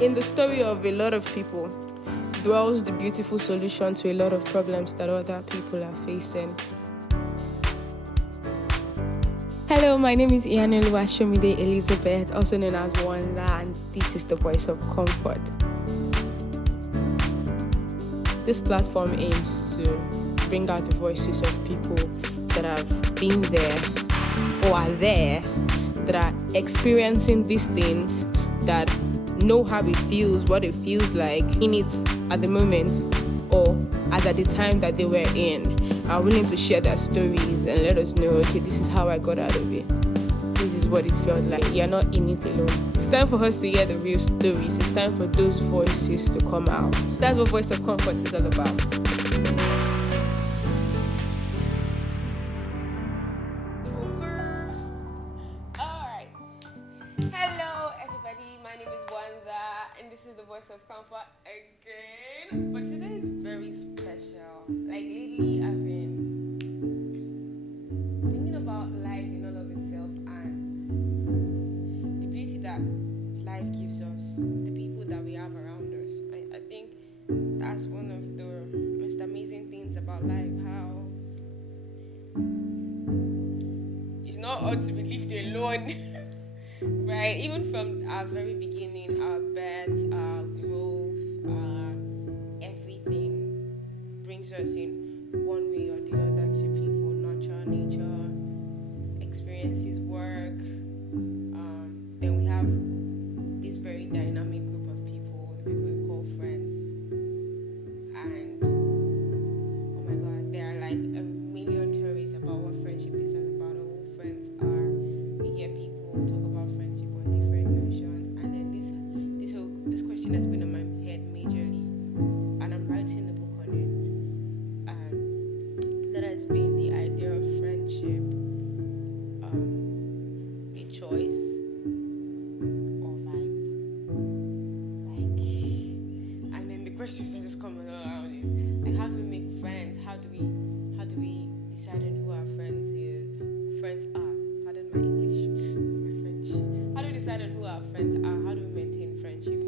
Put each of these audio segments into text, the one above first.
In the story of a lot of people dwells the beautiful solution to a lot of problems that other people are facing. Hello, my name is Iyanoluwa Shomide Elizabeth, also known as Wanda, and this is the Voice of Comfort. This platform aims to bring out the voices of people that have been there or are there, that are experiencing these things, that know how it feels, what it feels like in it at the moment or as at the time that they were in, are willing to share their stories and let us know, okay, this is how I got out of it. This is what it felt like. You're not in it alone. It's time for us to hear the real stories. It's time for those voices to come out. That's what Voice of Comfort is all about. Alright. Hello everybody, my name is Wanda and this is the Voice of Comfort again. But today is very special. Like lately I've been thinking about life in all of itself and the beauty that life gives us, the people that we have around us. I think that's one of the most amazing things about life, how it's not all to be lived alone. Right? Even from our very beginning, our birth, our growth, our everything brings us in one way or the other to people, nurture, nature, experiences, work. Then we have this very dynamic group of people, the people we call friends. And oh my god, there are like a million theories about what friendship is all about or who friends are. You hear people talk about friendship on different notions, and then this question has been on my head majorly, and I'm writing a book on it. That has been the idea of friendship, a choice or vibe, like, and then the questions are just coming around it. Like, how do we make friends? How do we decide on who our friends are? Pardon my English, my French. How do we decide on who our friends are? How do we maintain friendship?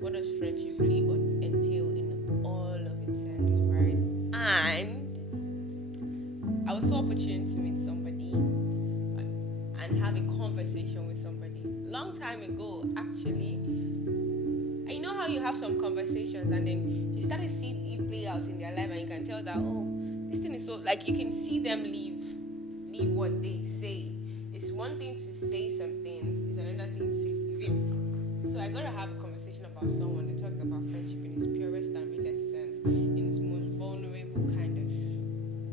What does friendship really entail in all of its sense, right? And I was so opportune to meet somebody and have a conversation with somebody long time ago, actually. And you know how you have some conversations and then you started seeing it play out in their life, and you can tell that, oh, this thing is so, like, you can see them leave what they say. It's one thing to say some things, it's another thing to live it. So I got to have a conversation about someone that talked about friendship in its purest and realest sense, in its most vulnerable kind of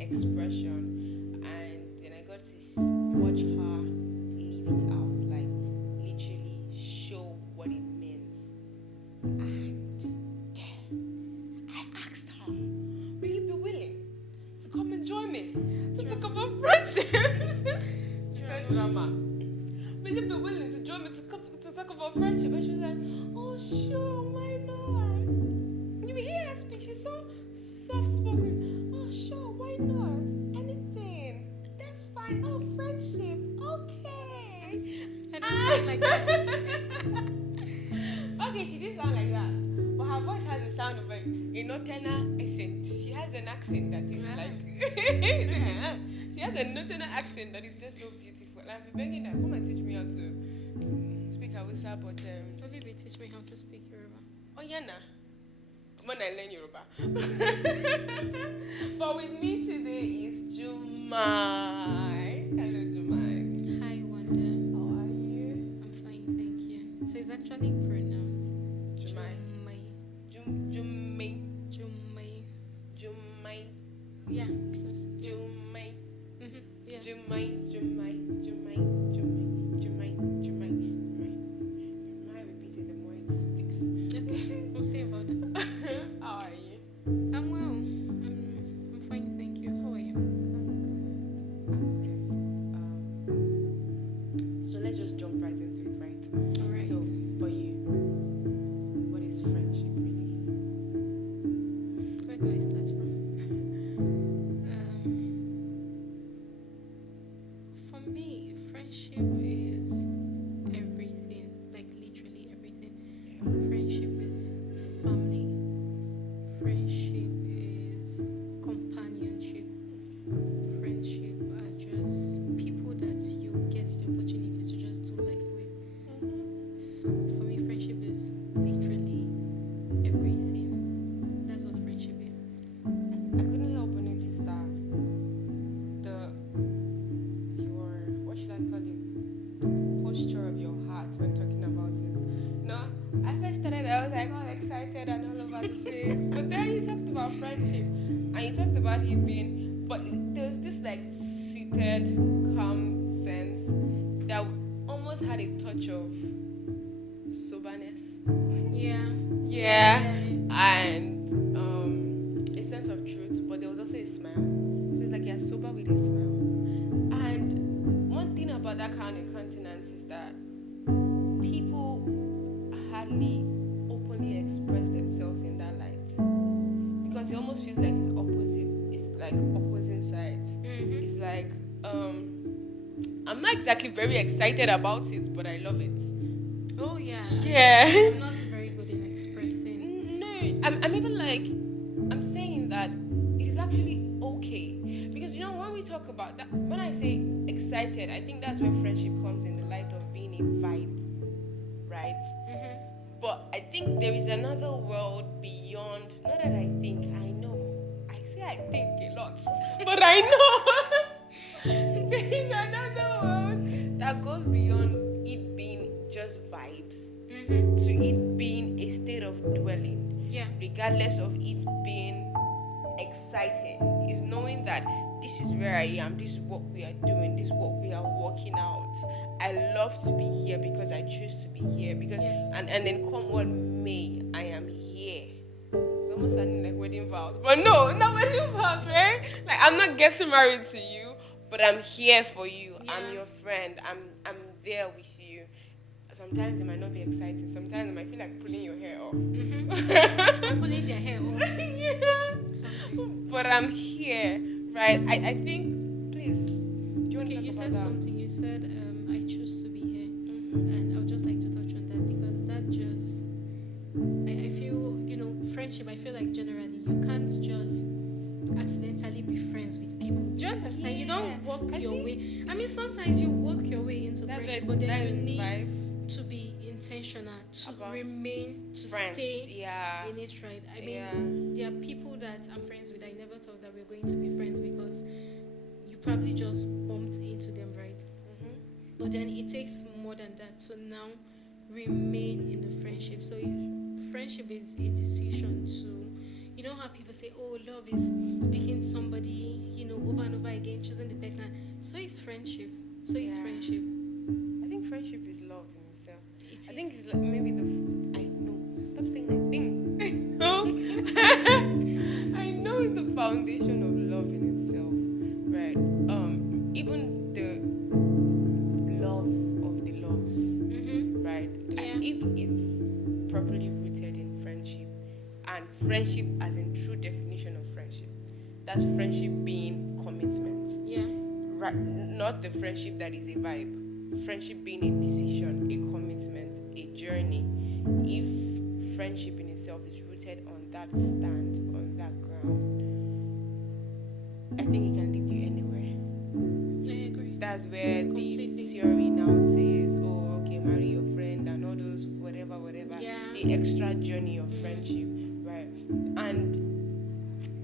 expression. And then I got to watch her live it out, like literally show what it means. And then I asked her, will you be willing to come and join me to talk about friendship? She said, drama. Will you be willing to join me to talk about friendship? And she was like, oh sure, why not? You hear her speak, she's so soft spoken. Oh sure, why not? Anything. That's fine. Oh, friendship. Okay. I don't sound like that. Okay, she didn't sound like that. But her voice has the sound of like a northerner accent. She has an accent that is like she has a northerner accent that is just so beautiful. And I've been begging her, come and teach me how to speak Hausa, but Only be teach me how to speak Yoruba. oh yeah, nah. Come on and learn Yoruba. But with me today is Jumai. Hello, Jumai. Hi, Wanda. How are you? I'm fine, thank you. So it's actually pronounced Jumai. Jumai. Jumai. Jumai. Jumai. Yeah, close. Jumai. Yeah. Jumai. Jumai. Jumai. Jumai. Jumai. Jumai. The more I repeat it, the more it sticks. Okay, we'll see about that. How are you? I'm well. I'm fine, thank you. How are you? I'm good. So let's just jump right into it, right? All right. So for you, excited and all over the place. But then you talked about friendship, and you talked about it being, but there was this like seated, calm sense that almost had a touch of soberness. Yeah. Yeah, Yeah. and a sense of truth, but there was also a smile. So it's like you're sober with a smile. And one thing about that kind of continent is that people hardly openly express themselves in that light because it almost feels like it's opposite. It's like opposing sides. Mm-hmm. It's like I'm not exactly very excited about it, but I love it. Oh yeah. Yeah. I'm not very good in expressing. No, I'm even like, I'm saying that it is actually okay. Because, when we talk about that, when I say excited, I think that's where friendship comes in the light of being a vibe, right? Mm-hmm. But I think there is another world beyond, not that I think, I know. I say I think a lot, but I know there is another world that goes beyond it being just vibes Mm-hmm. to it being a state of dwelling, Yeah. regardless of it being excited. Is knowing that this is where I am, this is what we are doing, this is what we are working out. I love to be here because I choose to be here because Yes. and then come what may, I am here. It's almost sounding like wedding vows, but no, not wedding vows, right? Like I'm not getting married to you, but I'm here for you. I'm Yeah. your friend. I'm there with you. Sometimes it might not be exciting. Sometimes it might feel like pulling your hair off. Mm-hmm. Pulling their hair off. Yeah. Sometimes. But I'm here, right? I think, please, do you want Okay, to talk you about said that? something. You said, I choose to be here. Mm-hmm. And I would just like to touch on that because that just, I feel, friendship, I feel like generally you can't just accidentally be friends with people. Do you understand? You don't Yeah. walk I your think way. I mean, sometimes you walk your way into that friendship, is but then that you is need vibe. to be intentional, to About remain, to friends. stay Yeah. in it, right? I Yeah. mean, there are people that I'm friends with. I never thought that we are going to be friends because you probably just bumped into them, right? Mm-hmm. But then it takes more than that to now remain in the friendship. So friendship is a decision to, how people say, oh, love is picking somebody, over and over again, choosing the person. So is friendship. So is Yeah. friendship. I think friendship is love in itself. It I think is. it's like maybe I know. Stop saying I think. I know. I know it's the foundation of love in itself, right? Even the love of the loves, Mm-hmm. right? Yeah. If it's properly rooted in friendship, and friendship as in true definition of friendship, that's friendship being commitment, Yeah. right? Not the friendship that is a vibe. Friendship being a decision, a commitment, a journey. If friendship in itself is rooted on that stand, on that ground, I think it can lead you anywhere. I agree. That's where the Completely. theory now says, oh, okay, marry your friend and all those whatever, whatever. Yeah. The extra journey of friendship, right? And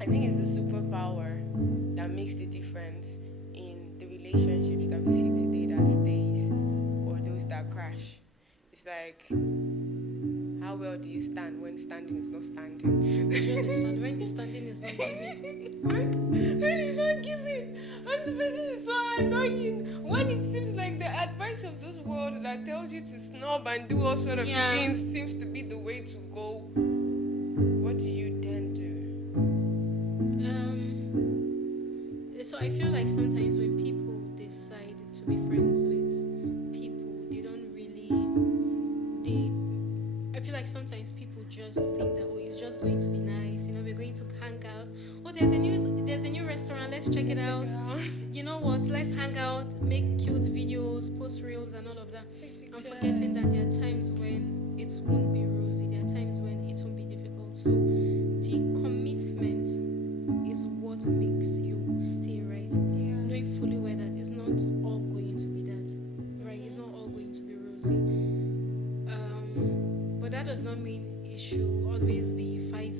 I think it's the superpower that makes the difference in the relationships that we see today that stays or those that crash. It's like, how well do you stand when standing is not standing? Do you understand? When the standing is not giving. when it's not giving, and the person is so annoying. When it seems like the advice of this world that tells you to snub and do all sort of Yeah. things seems to be the way to go, what do you then do? So I feel like sometimes when people decide to be friends with people, they don't really. They. I feel like sometimes people just think that it's just going to be nice. We're going to hang out. Oh, there's a new restaurant. Let's check it out. You know what? Let's hang out, make cute videos, post reels, and all of that. I'm forgetting that there are times when it won't be rosy. There are times when it won't be difficult. So the commitment is what makes you stay, right? Knowing fully well that it's not all going to be that, right? It's not all going to be rosy. But that does not mean it should always be fight,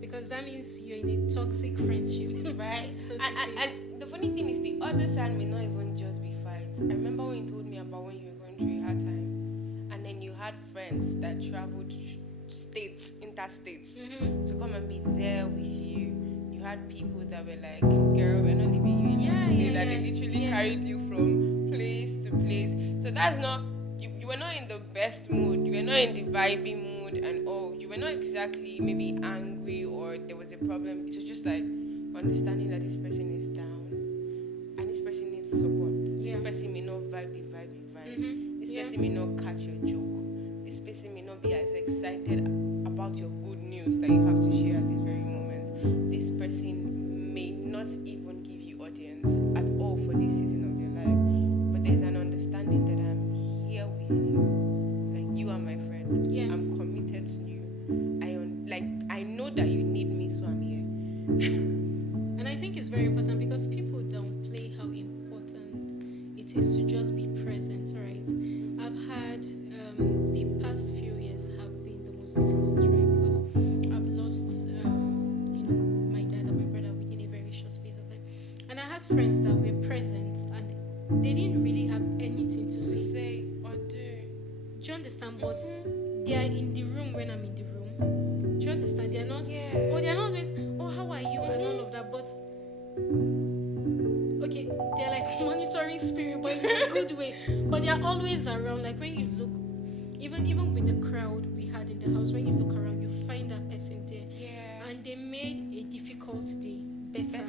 because that means you're in a toxic friendship, Right? so to say. And the funny thing is, the other side may not even just be fights. I remember when you told me about when you were going through a hard time, and then you had friends that traveled states, interstates, Mm-hmm. to come and be there with you. You had people that were like, girl, we're not leaving you in Yeah, today. yeah, That yeah. they literally Yes. carried you from place to place. So that's not, you were not in the best mood. You were not in the vibey mood and all. You were not exactly maybe angry or there was a problem. It was just like understanding that this person is down and this person needs support. This Yeah. person may not vibe the vibe you vibe. Mm-hmm. This Yeah. person may not catch your joke. This person may not be as excited about your good news that you have to share at this very moment. This person may not even give you audience at all for this season of your life. But there's an understanding that I'm here with you. Like you are my friend. Yeah. I'm committed to you. I know that you need me, so I'm here. And I think it's very important because people downplay how important it is to just be present, right? I've had the past few years have been the most difficult, right? Because I've lost, my dad and my brother within a very short space of time. And I had friends that were present and they didn't really have anything to say. Say or do. Do you understand? But they are in the room when I'm in the room. Do you understand? They are not. Yeah. Oh, they are not always. Oh, how are you? And all of that. But okay, they're like monitoring spirit, but in a good way. But they are always around. Like when you look, even with the crowd we had in the house, when you look around, you find that person there. Yeah. And they made a difficult day better.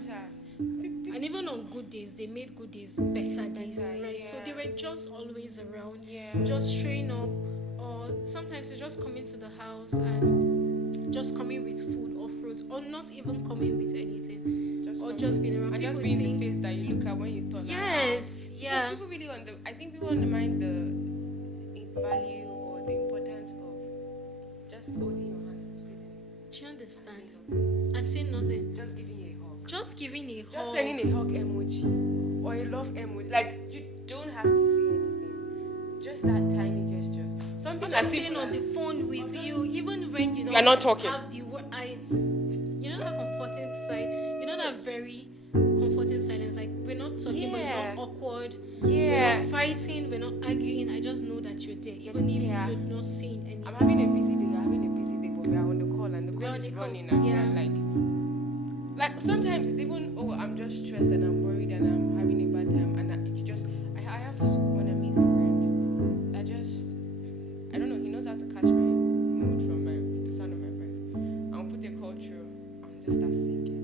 And even on good days, they made good days better days, right? Yeah. So they were just always around, Yeah. just showing up, or sometimes it's just coming to the house and just coming with food or fruit, or not even coming with anything, or just being around. And People just being think, the face that you look at when you turn yes, around. yeah, People really I think people undermine the value or the importance of just holding your hand and squeezing it. do you understand? And saying nothing, Just giving you a hug. just giving a Just hug. sending a hug emoji or a love emoji. Like you don't have to say anything. Just that tiny gesture. Something Or as just staying simple on the phone with you, even when you don't are not talking. have the word. You know that comforting side. You know that very comforting silence. Like we're not talking, but it's Yeah. not awkward. Yeah. We're not fighting. We're not arguing. I just know that you're there, even if Yeah. you're not saying anything. I'm having a busy day, you're having a busy day, but we are on the call and the We're call on is the call, running and yeah. we are like sometimes it's even, oh, I'm just stressed and I'm worried and I'm having a bad time and I have one amazing friend that just, I don't know, he knows how to catch my mood from the sound of my voice. I'll put a call through and just start singing.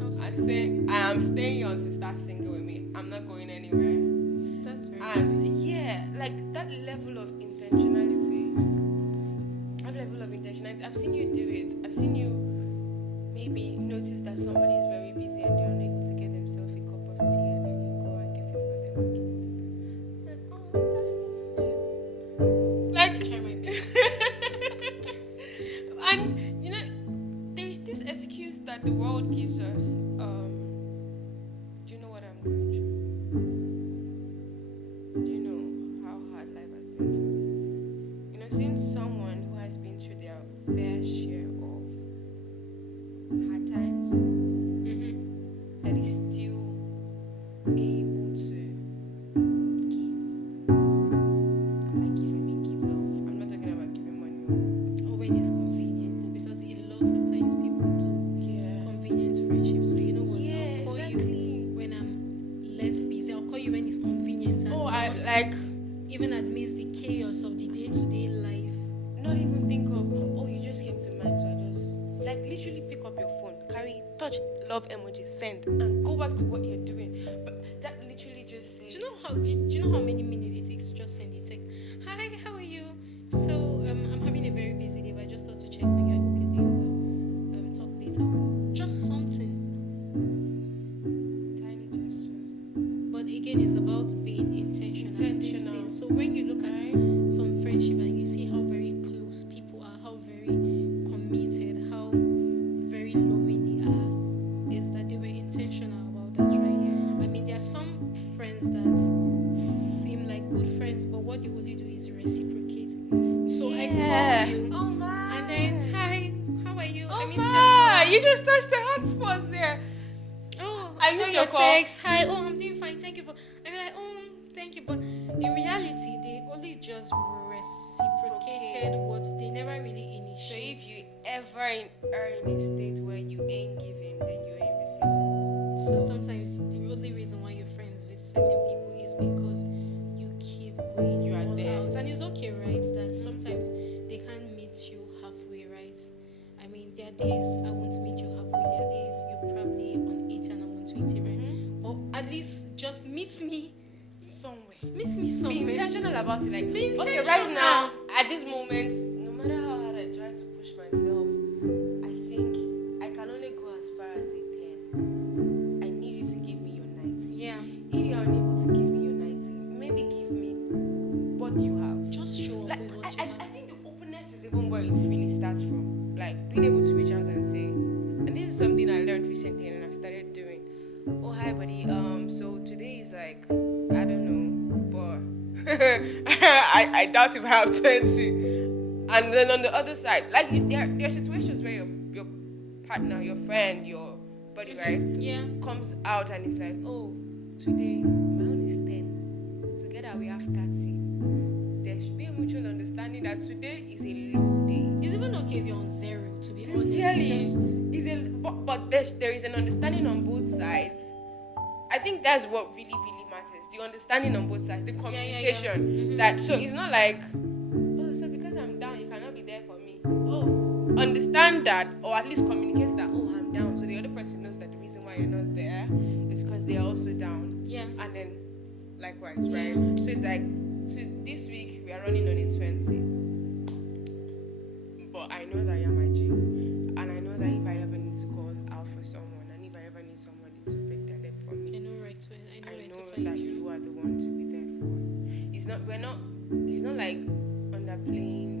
How And sweet. say, I am staying here until you start singing with me. I'm not going anywhere. That's very And sweet. yeah, like that level of intentionality. That level of intentionality. I've seen you do it. I've seen you maybe notice that somebody is very busy and they're unable to get themselves a cup of tea and then you go and get it for them and give it to them. Like, oh, that's so sweet. I Like, try my best. and you know, there's this excuse that the world gives us. Do you know what I'm going through? Do you know how hard life has been for me? You know, since someone who has been through their fair share of hard times, Mm-hmm. that is still able to give. And by give, I mean give love. I'm not talking about giving money. Or when it's convenient, because a lot of times people do Yeah. convenient friendships. So you know what? Yeah, I'll call exactly. you when I'm less busy. I'll call you when it's convenient and Oh, I not like even amidst the chaos of the day-to-day life. not even think of, oh, you just came to mind, so I just like literally pick up your phone, carry it, touch love emoji, send, and go back to what you're doing. But that literally just says, Do you know how many minutes it takes to just send a text? Hi, how are you? So I'm having a very busy day, but I just thought to check on you. I hope you're doing well. Talk later. Just something. tiny gestures. But again, it's about being intentional. and these Intentional. things. So when you look at Right? some friendship and you see how very close people are, how very committed, how very loving they are, is that they were intentional about that, right? I mean, there are some friends that seem like good friends, but what they only do is reciprocate. So I call you, Oh my. and then hi, how are you? Oh I missed my. your call. You just touched the hot spots there. Oh, I got missed your your call. text. Hi, oh, I'm doing fine. Thank you for. I mean, like, oh, thank you. But in reality, they only just reciprocated what they never in a state where you ain't giving, then you ain't receiving. So sometimes the only reason why you're friends with certain people is because you keep going You are all there. out. And it's okay, right? That sometimes they can't meet you halfway, right? I mean, there are days I won't meet you halfway. There are days you're probably on 80 and I'm on 20, right? But at least just meet me Somewhere. Meet me Be somewhere. intentional about it. Like, Be okay, intentional. right now, at this moment, no matter how hard I try to push myself, I think I can only go as far as a 10. I need you to give me your 90. Yeah. If you are unable to give me your 90, maybe give me what you have. Just show up Like, with what I you have. think the openness is even where it really starts from. Like, being able to reach out and say, and this is something I learned recently and I've started doing. Oh, hi, buddy. So today is like, I don't know, but I doubt if I have 20. And then on the other side, like, there are situations where your partner, your friend, your buddy, right, Yeah. comes out and it's like, oh, today my own is 10. Together we have 30. There should be a mutual understanding that today is a low day. It's even okay if you're on 0, to be Sincerely, honest. is a but there is an understanding on both sides. I think that's what really matters. The understanding on both sides, the communication. Mm-hmm. That so it's not like, oh, so because I'm down, you cannot be there for me. Oh, understand that, or at least communicate that. Oh, I'm down, so the other person knows that the reason why you're not there is because they are also down. Yeah. And then likewise, right? So it's like, so this week we are running on a 20. But I know that you're my G. And I know that if I ever need to call out for someone, and if I ever need somebody to break their leg for me, I know where to that find you. you are the one to be there for. It's not like underplaying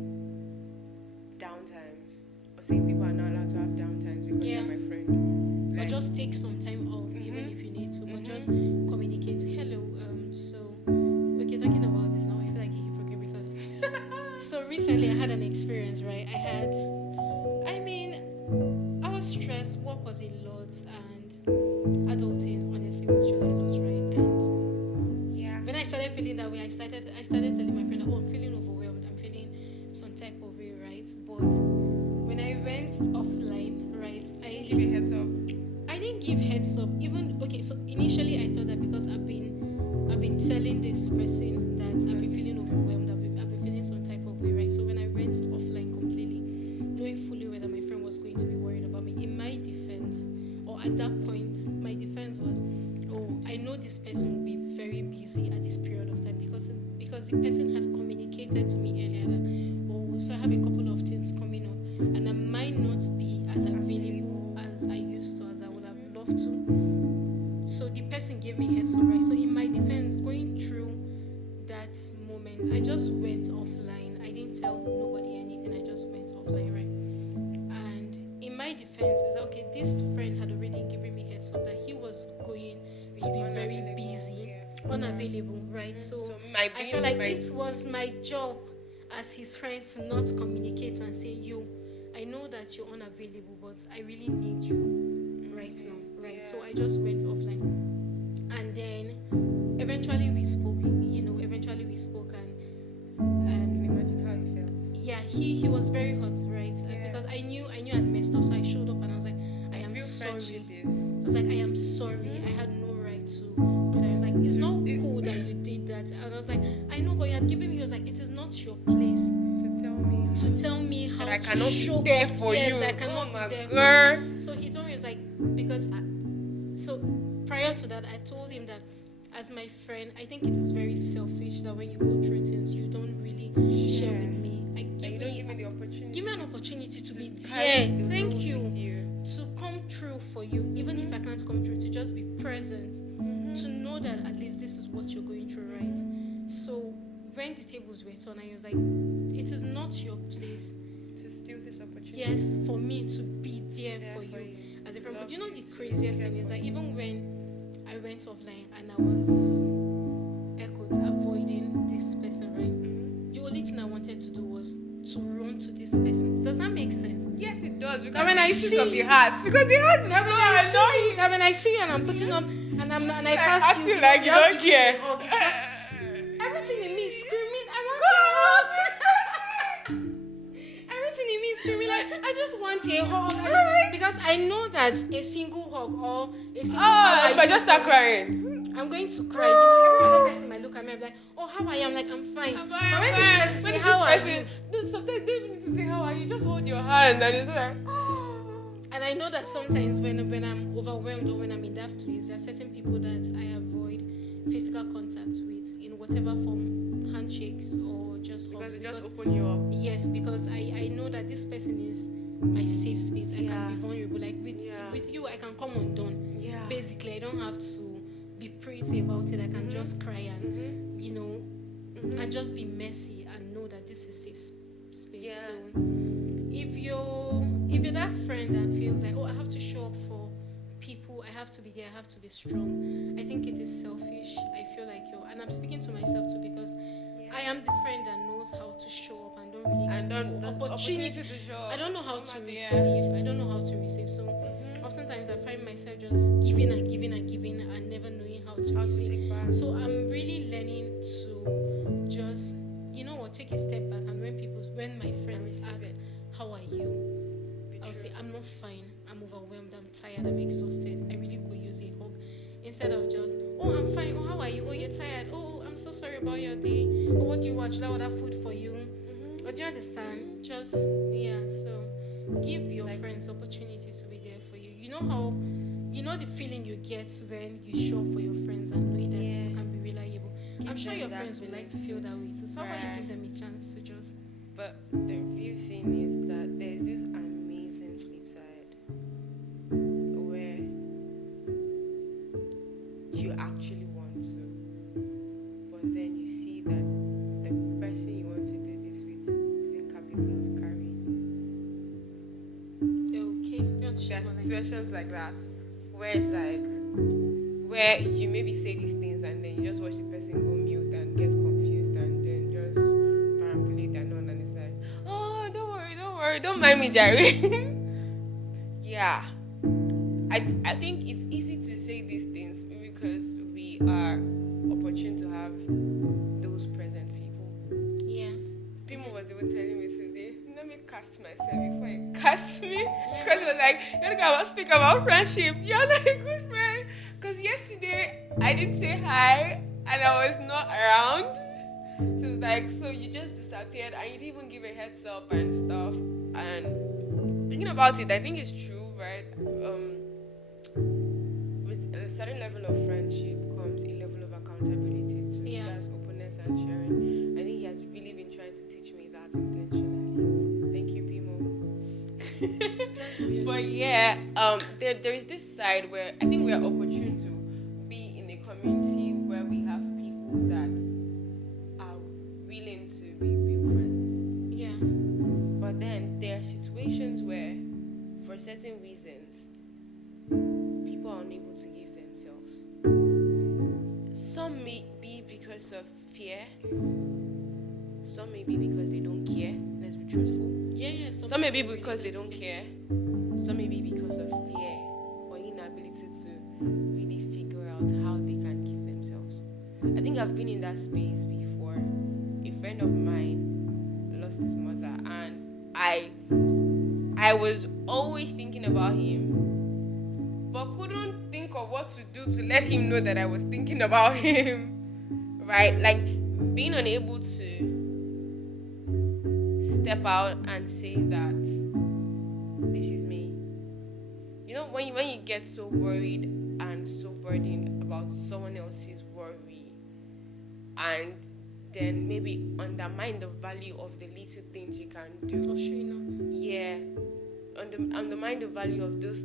downtimes or saying people are not allowed to have downtimes because they're my friend. But just take some time off, even if you need to. But just communicate. Hello. So okay, talking about this now, I feel like a hypocrite because so recently I had an experience, right? I was stressed. Work was a lot, and adulting honestly was just a lot, right? And when I started feeling that way, I started telling my friend that, oh, I'm feeling overwhelmed. I'm feeling some type of way, right? But when I went offline, right, I give a heads up. I didn't give heads up. Even okay, so initially I thought that because I've been telling this person that I've been feeling overwhelmed, I've been feeling some type of way, right? So when I went offline completely, knowing fully whether my friend was going to be worried about me, in my defense, or at that point, my defense was, oh, I know this person will be very busy at this period of time because the person had communicated to me earlier that, oh, so I have a couple of things coming up, and I might not be as available as I used to, as I would have loved to. So the person gave me heads up, right? So in my defense, going through that moment, I just went offline. I didn't tell nobody anything. I just went offline, right? And in my defense, is that okay? This friend had already given me heads up that he was going to be very busy, unavailable, right? So I felt like it was my job as his friend to not communicate and say, yo, I know that you're unavailable, but I really need you right now, right? So I just went offline, and then eventually we spoke, and Imagine how you felt. yeah, he was very hurt, right? Because I knew I'd messed up, so I showed up and I was like, I am sorry. I was like, I am sorry. I had no right to do that. I was like, it's not cool that you did that. And I was like, I know, but you had given me. He was like, it is not your place to tell me how that I to cannot show be there for yes, you. I cannot be there girl. for you. So he told me, he was like, so prior to that, I told him that as my friend, I think it is very selfish that when you go through things, you don't really share with me. Give me the opportunity. Give me an opportunity to be there. Thank you. To come through for you, even if I can't come through, to just be present, to know that at least this is what you're going through, right? So when the tables were turned, I was like, it is not your place to steal this opportunity. Yes, for me to be there for you as a friend. But you know the craziest thing is that even when I went offline and I was avoiding this person, right? The only thing I wanted to do was to run to this person. Does that make sense? Yes, it does. Because now when I see of the heart, because the heart is so annoying. Now when I see you and I'm putting up and I pass you, like you don't care. Everything in me is screaming, I want to hug. Everything in me is screaming like, I just want a hug. Because I know that a single hug or a single Ah, how but are just you start from- crying. I'm going to cry. You know, every other person might look at me and be like, oh, how are you? I'm like, I'm fine. I'm But fine, when I'm this fine. person When say, is how this are person? you? No, sometimes they don't even need to say how are you. Just hold your hand and it's like, And I know that sometimes when I'm overwhelmed or when I'm in that place, there are certain people that I avoid physical contact with in whatever form, handshakes or just because hugs. it just open you up. Yes, because I know that this person is my safe space. I Yeah. can be vulnerable. Like Yeah. with you, I can come undone. Yeah. Basically, I don't have to be pretty about it. I can just cry and you know, and just be messy and know that this is safe space. Yeah. So if you're that friend that feels like, oh, I have to show up for people, I have to be there, I have to be strong, I think it is selfish. I feel like and I'm speaking to myself too, because I am the friend that knows how to show up and don't really give And people don't opportunity. to show up. I don't know how Come to out there. receive. I don't know how to receive. So oftentimes I find myself just giving and giving and giving and never knowing how to How to receive. take back. So I'm really learning to just, you know what, take a step back, and when my friends receive ask, it. how are you? Be I'll true. say, I'm not fine. I'm overwhelmed. I'm tired. I'm exhausted. I really could use a hug. Instead of just, oh, I'm fine. Oh, how are you? Oh, you're tired. Oh, I'm so sorry about your day. Oh, what do you want? Should I order food for you? Or do you understand? Just, yeah. So give your friends opportunity to be there for you. You know the feeling you get when you show up for your friends and knowing that Yeah. you can be reliable. Give I'm sure them your that friends would like to feeling. feel that way. So how about you Right. give them a chance to just But the real thing is that there's this amazing flip side where you actually want to, but then you see that the person you want to do this with isn't capable of carrying. okay? You want to share There are more like situations like that where it's like where you maybe say these things and then you just watch the person go mute and gets confused and then just perambulate and on, and it's like, oh, don't worry, don't mind me, Jerry. Yeah. I think it's easy to say these things because we are opportune to have those present people. yeah. Pimo was even telling me today, let me cast myself before he casts me. Because he was like, you're the guy who speak about friendship. You're not a good friend. Because yesterday I didn't say hi and I was not around. So it was like, so you just disappeared and you didn't even give a heads up and stuff. And thinking about it, I think it's true, right? With a certain level of friendship comes a level of accountability too. Yeah. That's openness and sharing. I think he has really been trying to teach me that intentionally. Thank you, Pimo. That's beautiful. But yeah, there is this side where I think we are opportune to be in a community where we have people that are willing to be real friends. Yeah. But then there are situations where, for certain reasons, people are unable to give themselves. Some may be because of fear. Some may be because they don't care. Let's be truthful. Yeah. Some may be because they don't care. Some may be because of fear or inability to really figure out how they can give themselves. I think I've been in that space before. A friend of mine lost his mother, and I was always thinking about him, but couldn't think of what to do to let him know that I was thinking about him. Right? Like being unable to step out and say that this is me. You know, when you get so worried and so burdened about someone else's worry, and then maybe undermine the value of the little things you can do. Of showing up. Yeah, undermine the value of those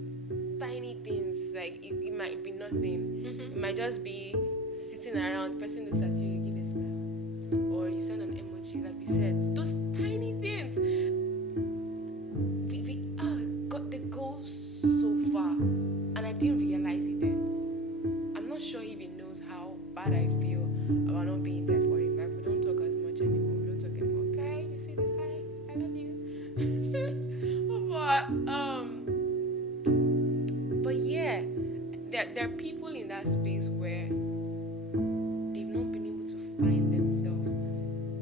tiny things. Like it might be nothing. It might just be sitting around. The person looks at you, you give a smile, or you send an emoji. Like we said, those tiny things. They go so far, and I didn't realize it then. I'm not sure if he knows how bad I feel about not being there for him. Like we don't talk as much anymore. We don't talk anymore. Okay, you see this? Hi, I love you. But yeah, there are people in that space where they've not been able to find themselves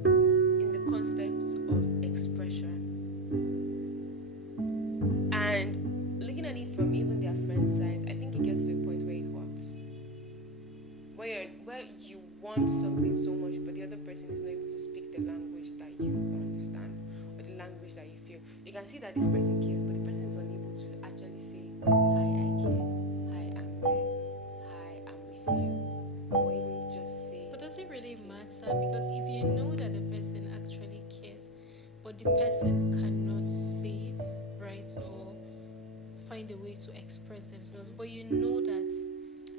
in the concepts of you can see that this person cares, but the person is unable to actually say, "Hi, I care. Hi, I'm there. Hi, I'm with you," or even just say, But does it really matter? Because if you know that the person actually cares, but the person cannot say it, right, or find a way to express themselves, but you know that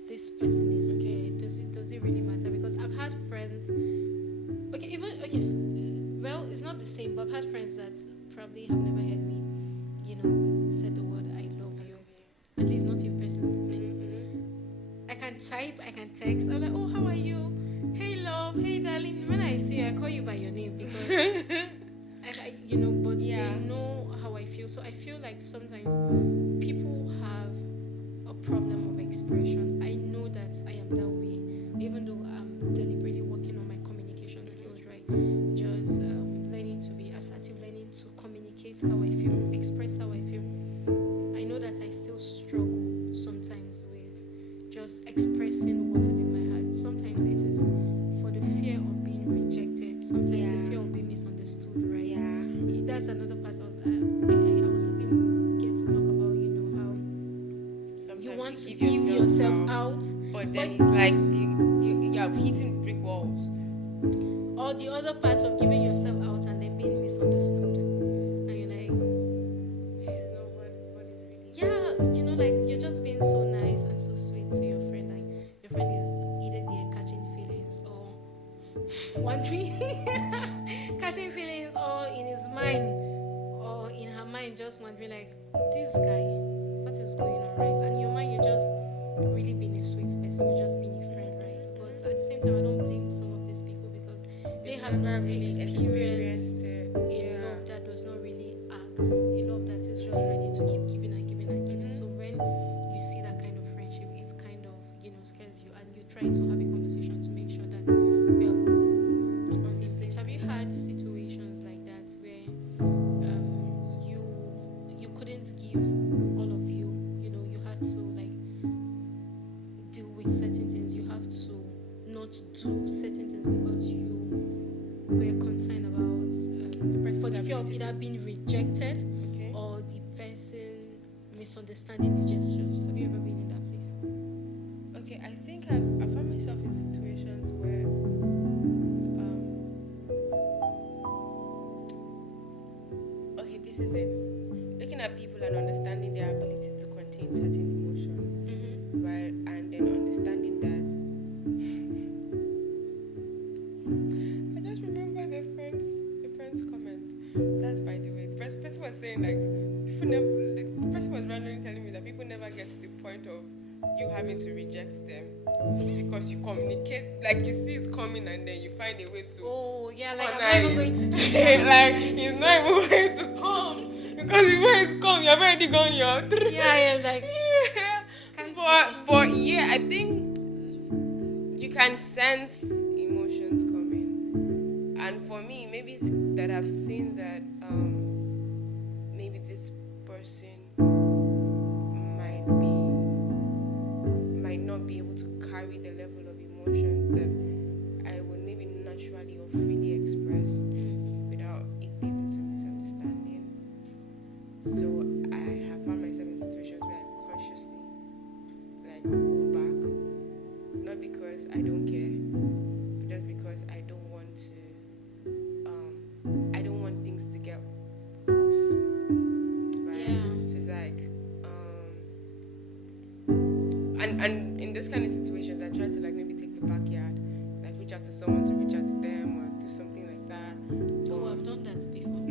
this person is there, does it really matter? Because I've had friends, well, it's not the same, but I've had friends that probably have never heard me, said the word "I love you," at least not in person. I can type, I can text. I'm like, "Oh, how are you? Hey, love. Hey, darling." When I see you, I call you by your name because but Yeah. they know how I feel. So I feel like sometimes people have a problem of expression. I know that I am that way, even though I'm deliberately working on my communication skills, right? Just learning to be assertive, learning to communicate how I feel, express how I feel. I know that I still struggle sometimes with just expressing what is in my heart. Sometimes it is for the fear of being rejected. Sometimes the fear of being misunderstood, right? Yeah. That's another part of I was hoping we'll get to talk about, how Sometimes you want to give give yourself out, but then it's like you're hitting brick walls. or the other part of giving yourself out and then being misunderstood. And you're like, This is not what is really. yeah, like you're just being so nice and so sweet to your friend. Like your friend is either there catching feelings or wondering, catching feelings, or in his mind or in her mind, just wondering, like, this guy, what is going on, right? And in your mind, you're just really being a sweet person, you're just being a friend, right? But at the same time, I don't blame some of these people because they have not Really experienced it. a love that does not really ask, a love that is just ready to keep giving and giving and giving. So when you see that kind of friendship, it kind of, scares you, and you try to have a conversation to make sure that we are both on the same page. Have you had situations like that where you couldn't give all of you, you had to like deal with certain things, you have to not do certain things because you were concerned about for the fear of either being rejected or the person misunderstanding the gestures? Have you ever been in that place? Okay, I think I found myself in situations where this is it. Looking at people and understanding their ability to contain certain emotions, right? And then understanding that. I just remember the friend's comment. That's by the way. The person was saying like people never. The person was randomly telling me that people never get to the point of you having to reject them because you communicate, like you see it's coming and then you find a way to. Oh yeah, like I'm not even going to give you like it's not even going to come because before it's come you've already gone your. Yeah, I am like. Yeah. But yeah, I think you can sense emotions coming, and for me maybe it's that I've seen that maybe this person might not be able to carry the level of emotion that I would maybe naturally or freely express without it leading to misunderstanding. So I have found myself in situations where I consciously like hold back, not because I don't care, but just because I don't want things to get off, right? Yeah. So it's like and in those kind of situations I try to like maybe take the backyard, like reach out to someone to reach out to them or do something like that. Oh, I've done that before.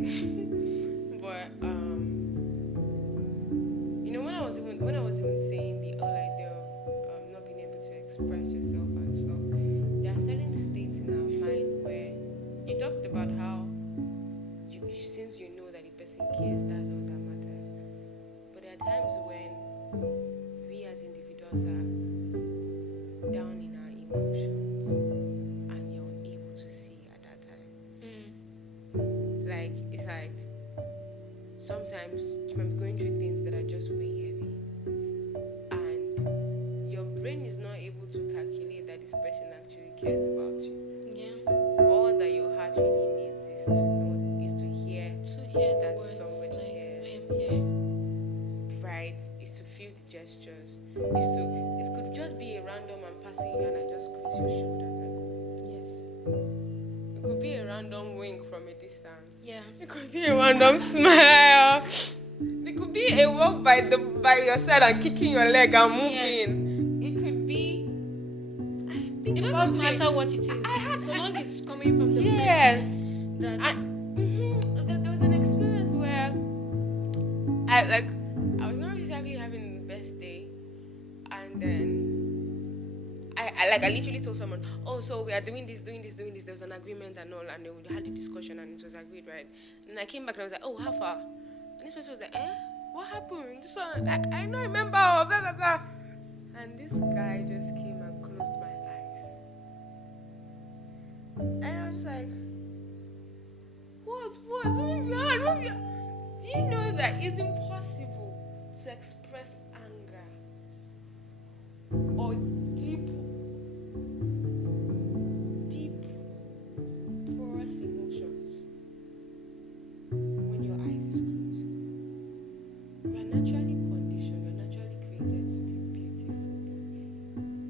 But when I was even saying the whole idea of not being able to express yourself and stuff, there are certain states in our mind where you talked about how since you know that the person cares, that's all that matters. But there are times when we as individuals are down in our emotions and you're able to see at that time. Like it's like sometimes you might be going through things that are just way heavy and your brain is not able to calculate that this person actually cares about you. Yeah. All that your heart really needs is to hear To hear the that words, somebody like Yeah. right? Is to feel the gestures. It could just be a random and passing you and I just squeeze your shoulder like, Yes. it could be a random wink from a distance. Yeah. It could be a random smile. It could be a walk by your side and kicking your leg and Yes. moving. It could be. Think It about doesn't it. matter what it is, so long it's coming from the Yes. person that. There was an experience where I was not exactly having the best day, and then I literally told someone, oh, so we are doing this. There was an agreement and all, and then we had a discussion and it was agreed, right? And I came back and I was like, oh, how far? And this person was like, what happened? This one, like, I don't remember, blah blah blah. And this guy just came and closed my eyes, and I was like, what? Move your hand, move your. Do you know that it's impossible to express anger or deep, porous emotions when your eyes is closed? We are naturally conditioned, we are naturally created to be beautifully,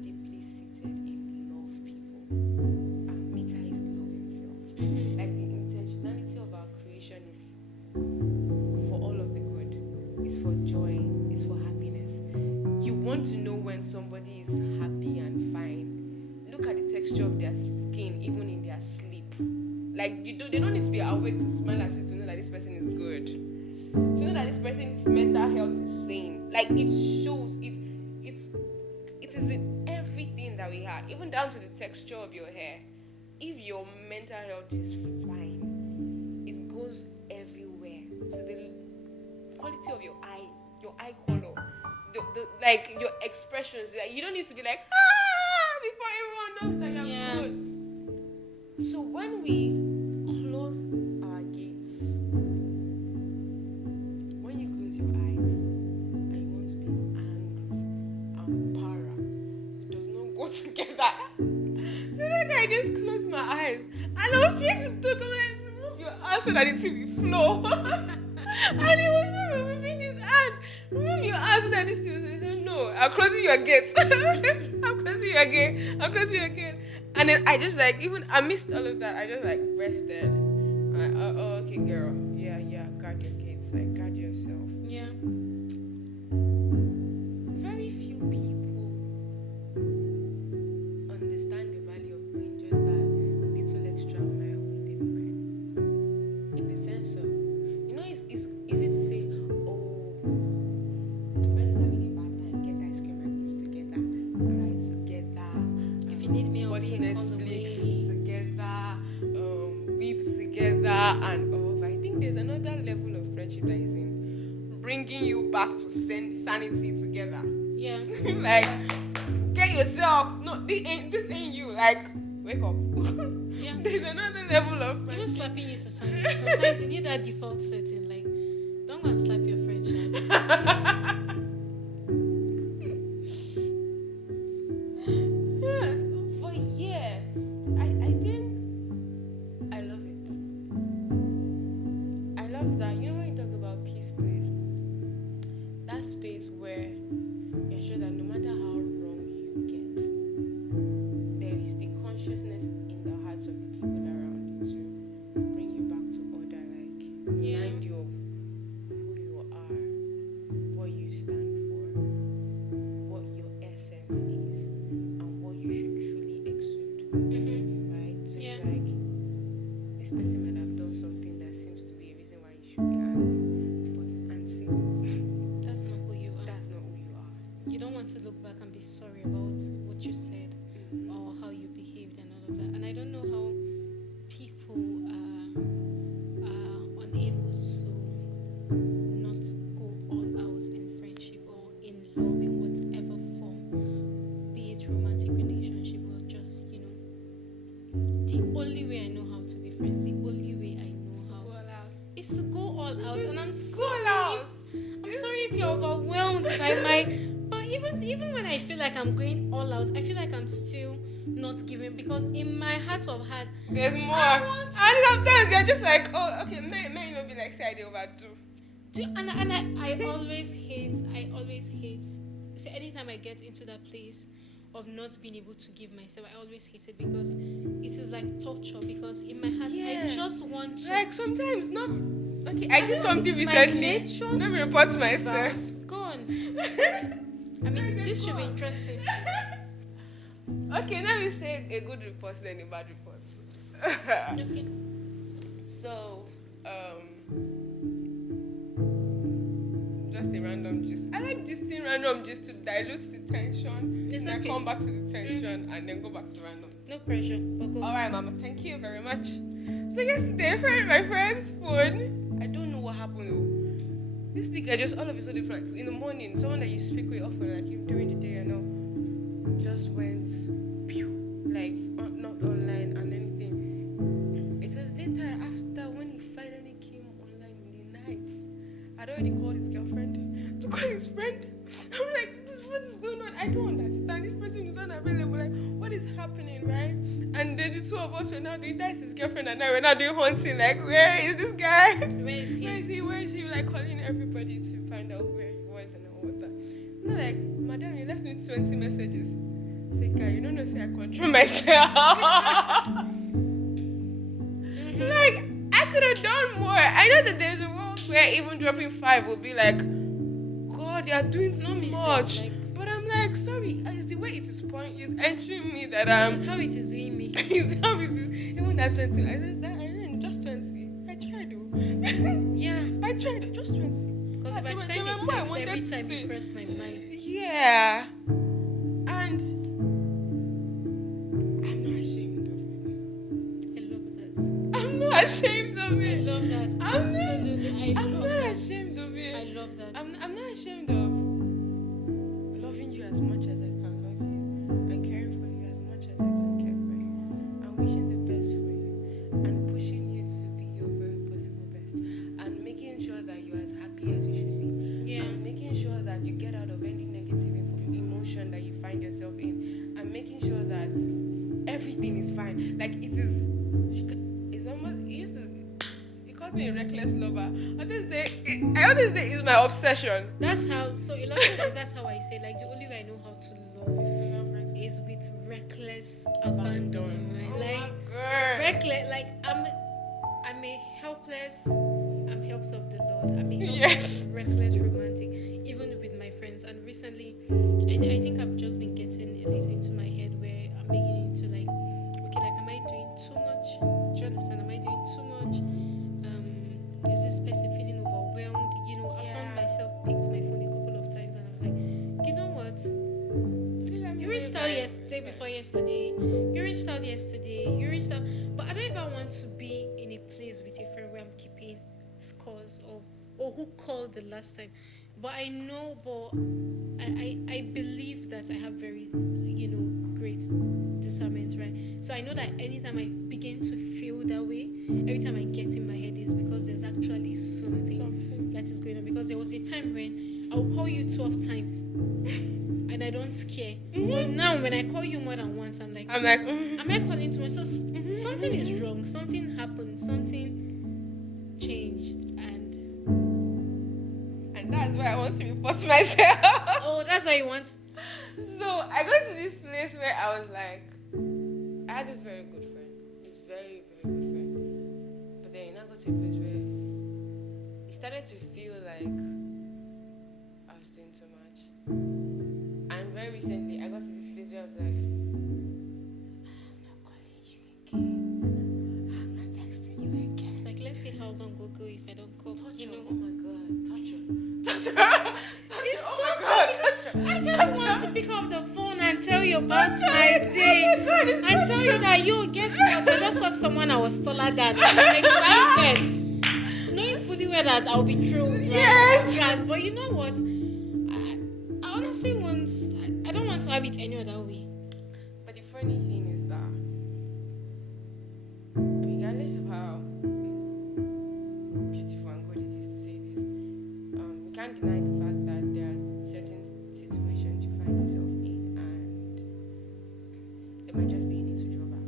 deeply seated in love people. And Mika is love himself. Like the intentionality of our creation is for all of the good, is for joy, is for happiness. You want to know when somebody is happy and fine. Look at the texture of their skin, even in their sleep. Like they don't need to be awake to smile at you to know that this person is good. To know that this person's mental health is sane. Like it shows it is in everything that we have, even down to the texture of your hair. If your mental health is fine, it goes everywhere to the quality of your eye color, like your expressions. Like you don't need to be like before everyone knows that you're good. So when we close our gates, when you close your eyes and you want to be angry and para, it does not go together. So that guy just closed my eyes and I was trying to talk. I'm like, remove your hand so that it will flow. And he was not removing his hand. Remove your hand so that this thing will. He said, no, I'm closing your gate. I'm closing your gate. I'm closing your gate. And then I just like, even I missed all of that. I just like rested. I'm like, oh, okay, girl. Yeah, guard your gates. Like, guard yourself. Yeah. Very few people understand the value of going just that little extra mile with a friend. In the sense of, it's easy to say, oh, friends are having a bad time, get ice cream and eat together, cry together. If you need me, I'll Watch be a call Netflix away. together, weep together, and all. I think there's another level of friendship that is in bringing you back to sanity together. Yeah. Like, get yourself. No, this ain't you. Like, wake up. Yeah. There's another level of Even friendship. slapping you to sanity. Sometimes you need that default setting. Like, don't go and slap your friend, child. But yeah, I think I love it. I love that. You know when you talk about peace space, that space where you're sure that no matter how wrong you get, there is the consciousness in the hearts of the people around you to bring you back to order, like remind you of who you are, what you stand for, what your essence is, and what you should truly exude. Right? So Yeah. it's like this person might have done something that seems to be a reason why you should be angry, but auntie, That's not who you are. that's not who you are. You don't want to look back and be sorry about what you said or how you behaved and all of that. And I don't know how people are unable to not go all out in friendship or in love in whatever form, be it romantic relationship or just, the only way I know how to be friends, the only way I know how Go to out. is to go all out. And I'm Go sorry. out. I'm sorry if you're overwhelmed by my. But even when I feel like I'm going all out, I feel like I'm still not giving, because in my heart of heart, There's more. I And want to- sometimes you're just like, oh, okay, may not be like say I did overdo. I always hate. See, anytime I get into that place of not being able to give myself, I always hate it because it is like torture. Because in my heart, I Yeah. just want to. Like sometimes not. Okay, I did feel like something it is my recently. nature Let me to report give myself. out. Go on. I mean, this should be interesting. Okay, let me say a good report then a bad report. Okay. So, just a random gist. I like gisting random gist to dilute the tension. It's and okay. I come back to the tension and then go back to random. No pressure, but go. All right, Mama. Thank you very much. So yesterday, my friend's phone. I don't know what happened. Though. This nigga just all of a sudden, like in the morning, someone that you speak with often, like during the day, just went, pew, like not online and anything. It was later after when he finally came online in the night. I'd already called his girlfriend to call his friend. I'm like, what is going on? I don't understand. This person is unavailable. Like, what is happening, right? And then the two of us were now doing that. His girlfriend and I were now doing hunting. Like, where is this guy? Where is he? Where is he? Where is he? Like calling everybody to find out where he was and all that. I'm like, madam, you left me 20 messages. I say, guy, you don't know, say I control myself. Like, I could have done more. I know that there's a world where even dropping 5 would be like, God, you are doing too much. Like, but I'm like, sorry, it's the way it is pouring, it's entering me that this is how it is doing me. it's how it is. Even that 20, I said that I didn't just 20. I tried though. Yeah. I tried just 20. Because if I send a text every time you pressed my mind. Yeah. And I'm not ashamed of it. I love that. I'm not ashamed of it. I love that. Absolutely. I I'm love not that. ashamed of it. I love that. I'm not ashamed of loving you as much as I can love you and caring for you as much as I can care for you and wishing the best for you and pushing you to be your very possible best and making sure that you're as happy as you should be. Yeah. And making sure that you get out of any negative emotion that you find yourself in and making sure that everything is fine. Like it's almost, he called me a reckless lover. I always say it's my obsession. That's how, so a lot of times that's how I say, like, the only way I know how to love is with reckless abandonment. Oh Like, my God. reckless, like, I'm helped of the Lord. I'm a helpless, Yes. reckless romantic, even with my friends. And recently, I think I've just been getting a little into my head where I'm beginning to like, okay, like, am I doing too much? Do you understand? Am I doing too much? Is this person feeling overwhelmed? You know, I found myself picked my phone a couple of times and I was like, you know what? You reached out yesterday, before yesterday. You reached out yesterday. You reached out. But I don't ever want to be in a place with a friend where I'm keeping scores of, or who called the last time. But I know, I believe that I have very, great discernment, right? So I know that anytime I begin to feel that way, every time I get in my head is because there's actually something that is going on. Because there was a time when I will call you 12 times and I don't care. But now when I call you more than once, I'm like, am I calling too much? So something is wrong. Something happened. Something changed. And that's why I want to report myself. Oh, that's why you want. So I got to this place where I was like, I had this very good friend. This very, very good friend. But then I got to a place where it started to feel like I was doing too much. And very recently I got to this place where I was like, I'm not calling you again. I'm not texting you again. Like, let's see how long we'll go if I don't call. Touch You her. know? Oh my God. Touch her. It's Oh my touch God, her. touch her. I Touch just her. want to pick up the phone and tell you about my day. And tell you that, guess what? I just saw someone I was taller than. And I'm excited. Knowing fully well that I'll be thrilled. Right? Yes. Right? But you know what? I honestly want, I don't want to have it any other way. But the funny thing is that, regardless of how beautiful and good it is to say this, you can't deny the fact that there are certain situations you find yourself in and there might just be a need to draw back.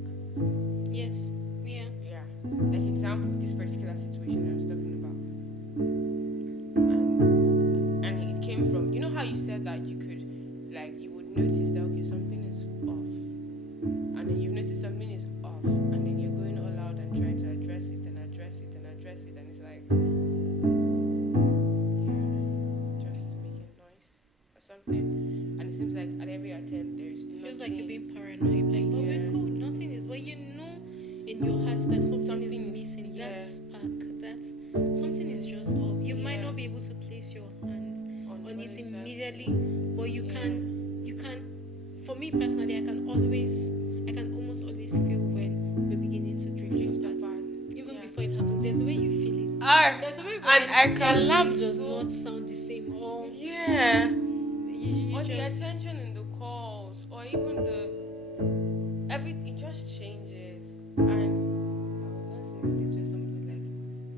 Yes. Yeah. Yeah. Like example, this particular situation I was talking about. how you said that you could, like, you would notice that okay, something is off, and then you've noticed something is off, and then you're going all out and trying to address it and address it and address it, and it's like, yeah, just making noise or something, and it seems like at every attempt there's Feels nothing. like you're being paranoid. Like, but we're Yeah. cool. Nothing is. But you know, in your heart that something is Something is- missing. yeah. That spark. That something is just off. You might Yeah. not be able to place your hands on it exactly. immediately, but you Yeah. can. You can. For me personally, I can almost always feel when we're beginning to drift apart. Even Yeah. before it happens, there's a way you feel it. Ah, There's a way and when I their can laugh be does so- not sound the same. Or Yeah. you Or the just attention in the calls, or even it just changes. And I was once in a state where somebody was like,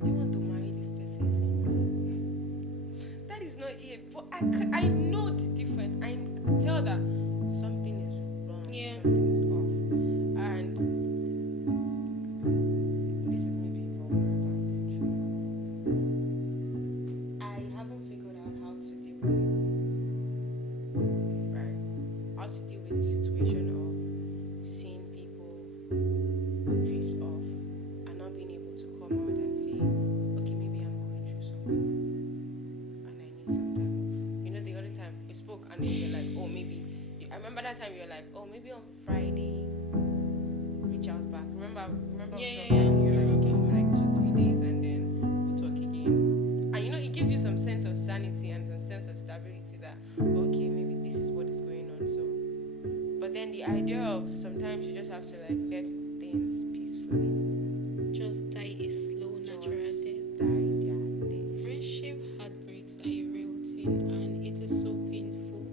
"Do you want to marry this person?" I said, "No, that is not it." But I know the difference. I can tell that something is wrong. Yeah. Something is off. And this is me being vulnerable and being true. I haven't figured out how to deal with it. Right? How to deal with the situation of seeing people drift off and not being able to come out and say, okay, maybe I'm going through something and I need some time off. You know, the other time we spoke and then you're like, oh, maybe. I remember that time you were like, oh, maybe on Friday, reach out back. Remember we Yeah, talked yeah, and you're like, yeah. give me like 2-3 days and then we'll talk again. And you know, it gives you some sense of sanity and some sense of stability that, okay, maybe this is what is going on. So, but then the idea of sometimes you just have to like let things peacefully just die a slow, natural just death. die their death. Friendship heartbreaks are a real thing, and it is so painful.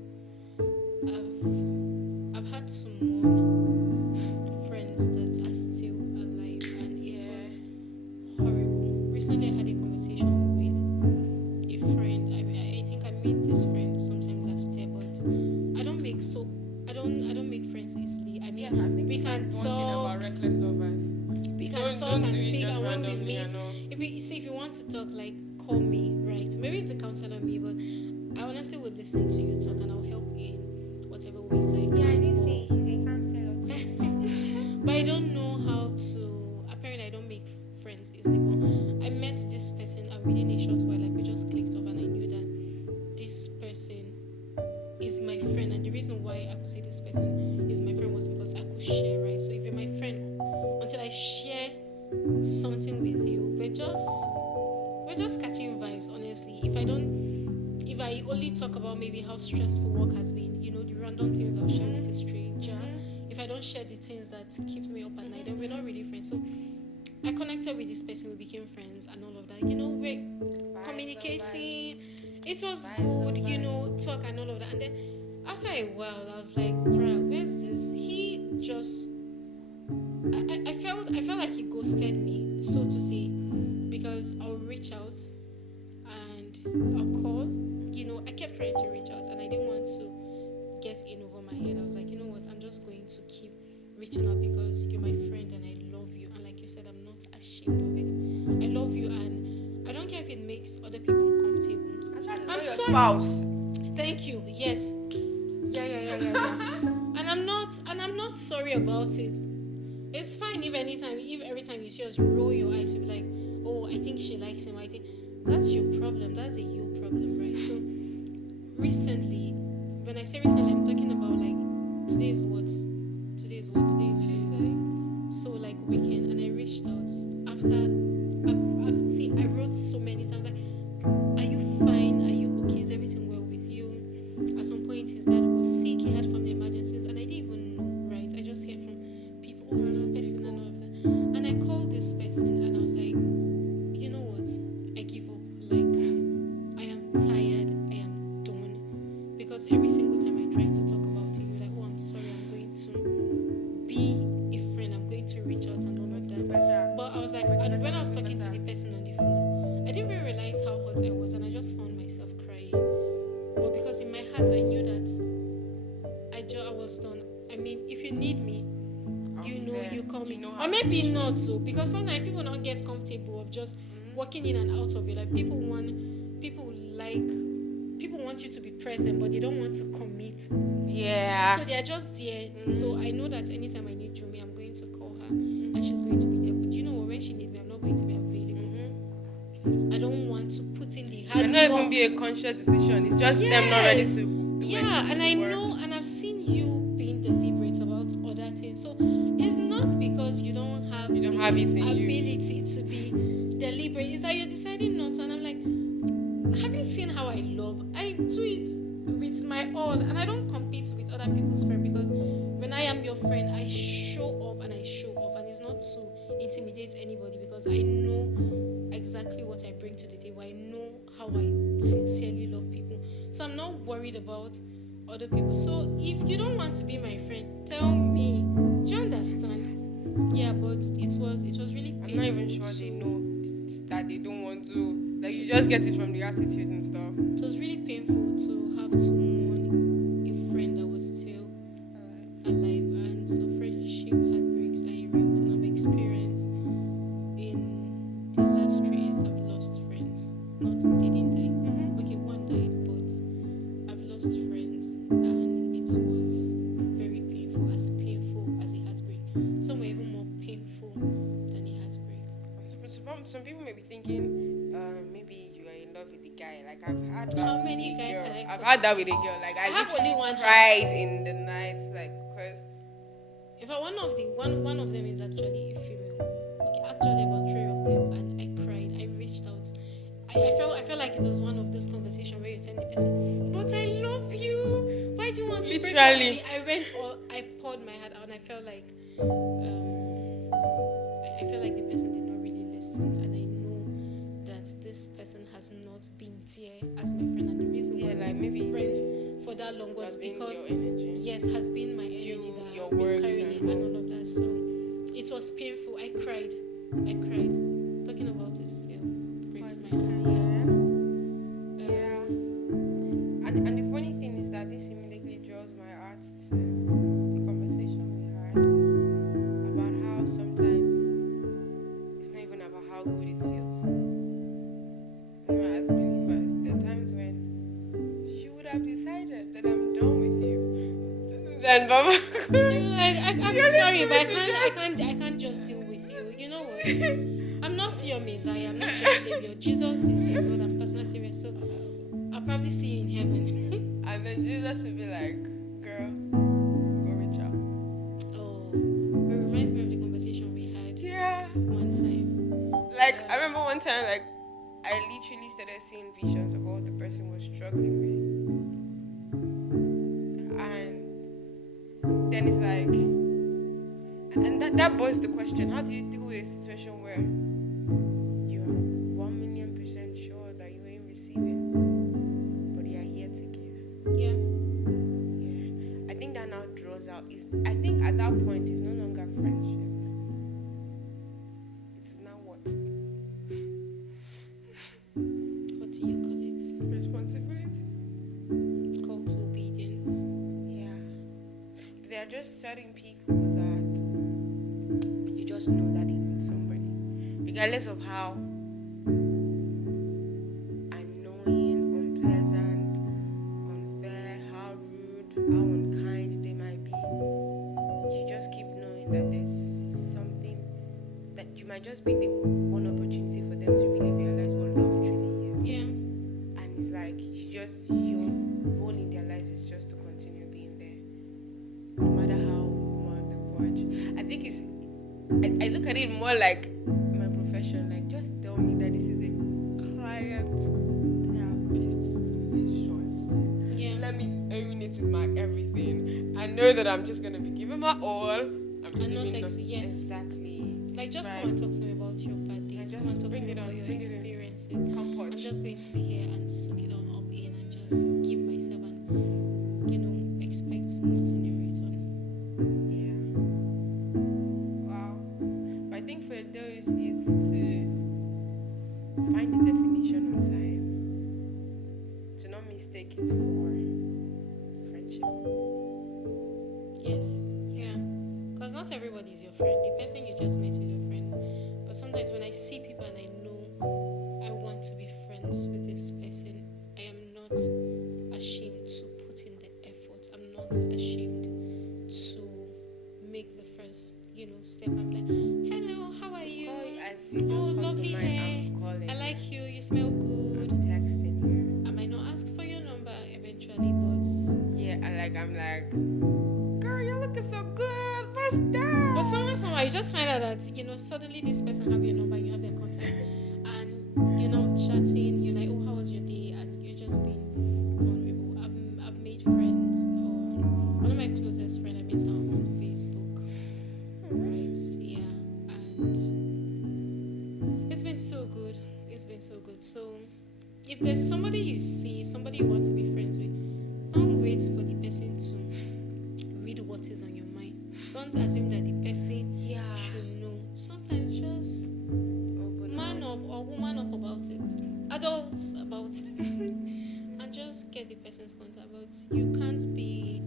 I've had to mourn friends that are still alive, and it Yeah. was horrible. Recently, I had a conversation with a friend. I think I made this friend sometime last year, but I don't make friends easily. I mean, Yeah, I think we can that's one thing talk. about reckless lovers. We can Don't talk do and it speak, just and when we randomly meet, and all. if you want to talk, like, call me, right? Maybe it's the counselor me, but I honestly would listen to you talk, and I'll help in whatever ways I Yeah, I can. didn't say she's a counselor too. But I don't know how to. Apparently, I don't make friends easily. But I met this person, and within a short while, like, we just clicked off, and I knew that this person is my friend. And the reason why I could say this person is my friend was because I could share, right? So if you're my friend, until I share something with you, we're just catching vibes. Honestly, if I only talk about maybe how stressful work has been, you know, the random things I'll share with a stranger. If I don't share the things that keeps me up at night, then we're not really friends. So I connected with this person, we became friends and all of that. You know, we're communicating. It was good, you know, talk and all of that. And then after a while, I was like, bruh, where's this? He just, I felt like he ghosted me, so to say, because I'll reach out and I'll call. You know, I kept trying to reach out and I didn't want to get in over my head. I was like, you know what, I'm just going to keep reaching out because you're my friend and I love you. And like you said, I'm not ashamed of it. I love you and I don't care if it makes other people uncomfortable. I'm sorry. Spouse. Thank you. Yes. Yeah. And I'm not sorry about it. It's fine if every time you see us roll your eyes, you'll be like, oh, I think she likes him. I think that's your problem. That's a you problem, right? So recently, when I say recently, I'm talking about like today is Tuesday. So like weekend, and I reached out after. I wrote so many times like, are you fine? Are you okay? Is everything well with you? At some point, his dad was sick. He had family emergencies, and I didn't even know. Right? I just heard from people, oh, this person and all of that. And I called this person, and I was like, you know what? I give up. Like, I am tired. I am done. Because every single time I try to talk about it, you're like, oh, I'm sorry. I'm going to be a friend. I'm going to reach out and all of that. But I was like, and when I was talking to the person on the phone, I didn't even realize how hot I was, and I just found myself crying. But because in my heart I knew that I was done. I mean, if you need me, you call me. Or maybe not so, because sometimes people don't get comfortable of just walking in and out of it. Like people want want you to be present, but they don't want to commit. Yeah. So they are just there. So I know that anytime I need Jumi, I'm going to call her, and she's going to be there. But you know what? When she needs me, I'm not going to be available. I don't want to put in the hard And not even work. be a conscious decision. It's just them not ready to do and I work. know, and I've seen you being deliberate about other things. So it's not because you don't have You don't the have it in you. ability to be deliberate. It's that you're deciding not to. And I'm like, have you seen how I love? I do it with my all, and I don't compete with other people's friends, because when I am your friend, I show up and I show off, and it's not to intimidate anybody, because I know exactly what I bring to the table. I know how I sincerely love people, so I'm not worried about other people. So if you don't want to be my friend, tell me. Do you understand? Yeah, but it was really painful. I'm not even sure they know that they don't want to. Like, you just get it from the attitude and stuff. It was really painful to have to mourn a friend that was still alive, and so friendship heartbreaks are a real thing. I've experienced in the last 3 years. I've lost friends. Not they didn't die. Okay, one died, but I've lost friends, and it was very painful as a heartbreak. Some were even more painful than a heartbreak. Some people may be thinking, maybe you are in love with the guy. Like, I've had that. How many with a guys girl. can I I've possibly had that with a girl. Like, I have literally only one cried in the night, like, because In fact, one of them is actually a female. Okay, actually about 3 of them, and I cried. I reached out. I felt like it was one of those conversations where you tell the person, "But I love you. Why do you want to break up with me?" I poured my heart out, and I felt like I felt like the person did not really listen, and I know that this person has not been there as my friend, and the reason why like, we've maybe been friends for that long was because has been my energy that your I've been words carrying it and all of that. So it was painful. I cried. Talking about it still breaks my heart. Yeah. And the funny thing is that this immediately draws my heart to the conversation we had about how sometimes it's not even about how good it feels. As believers, there are times when you would have decided that I'm done with you. Then, Baba. I'm sorry, but I can't just deal with you. You know what? I'm not your Messiah. I'm not your Savior. Jesus is your Lord and personal Savior. So I'll probably see you in heaven. And then Jesus will be like, "Girl, go reach out." Oh, it reminds me of the conversation we had. Yeah. One time. Like, I remember one time, like, I literally started seeing visions of what the person was struggling with. And then it's like, and that boils the question, how do you deal with a situation where you are 1,000,000% sure that you ain't receiving, but you are here to give? Yeah. I think that now draws out, I think at that point it's no longer friendship. It's now what? What do you call it? Responsibility? Call to obedience. Yeah. There are just certain people that you just know that they need somebody. Regardless of how annoying, unpleasant, unfair, how rude, how unkind they might be, you just keep knowing that there's something that you might just be the one opportunity for them to really realize what love truly is. Yeah. And it's like your role in their life is just to continue being there, no matter how much the grudge. I think I look at it more like my profession. Like, just tell me that this is a client therapist relations. Yeah. Let me own it with my everything. I know that I'm just gonna be giving my all. I'm receiving nothing. Yes. Exactly. Like, just Right. come and talk to me about your bad days. Come and talk to me about your experiences. Come I'm punch. just going to be here and soak it all up in and just give myself and, expect nothing in return. Yeah. Wow. But I think for those, it's to find the definition on time. To not mistake it for friendship. Yes. Yeah. Because not everybody is your friend. The person you just met is your friend. But sometimes when I see people and I know I want to be friends with this person, I am not I'm like, girl, you're looking so good. What's that? But somehow, you just find out that, suddenly this person have your number, you have their contact, and chatting. You're like, oh, how was your day? And you're just being vulnerable. I've made friends. One of my closest friends, I met her on Facebook. Right? Yeah, and it's been so good. It's been so good. So, if there's somebody you see, somebody you want to be friends with, don't wait for the person to read what is on your mind. Don't assume that the person should know. Sometimes just man up or woman up about it. Adults about it. And just get the person's contact. But you can't be.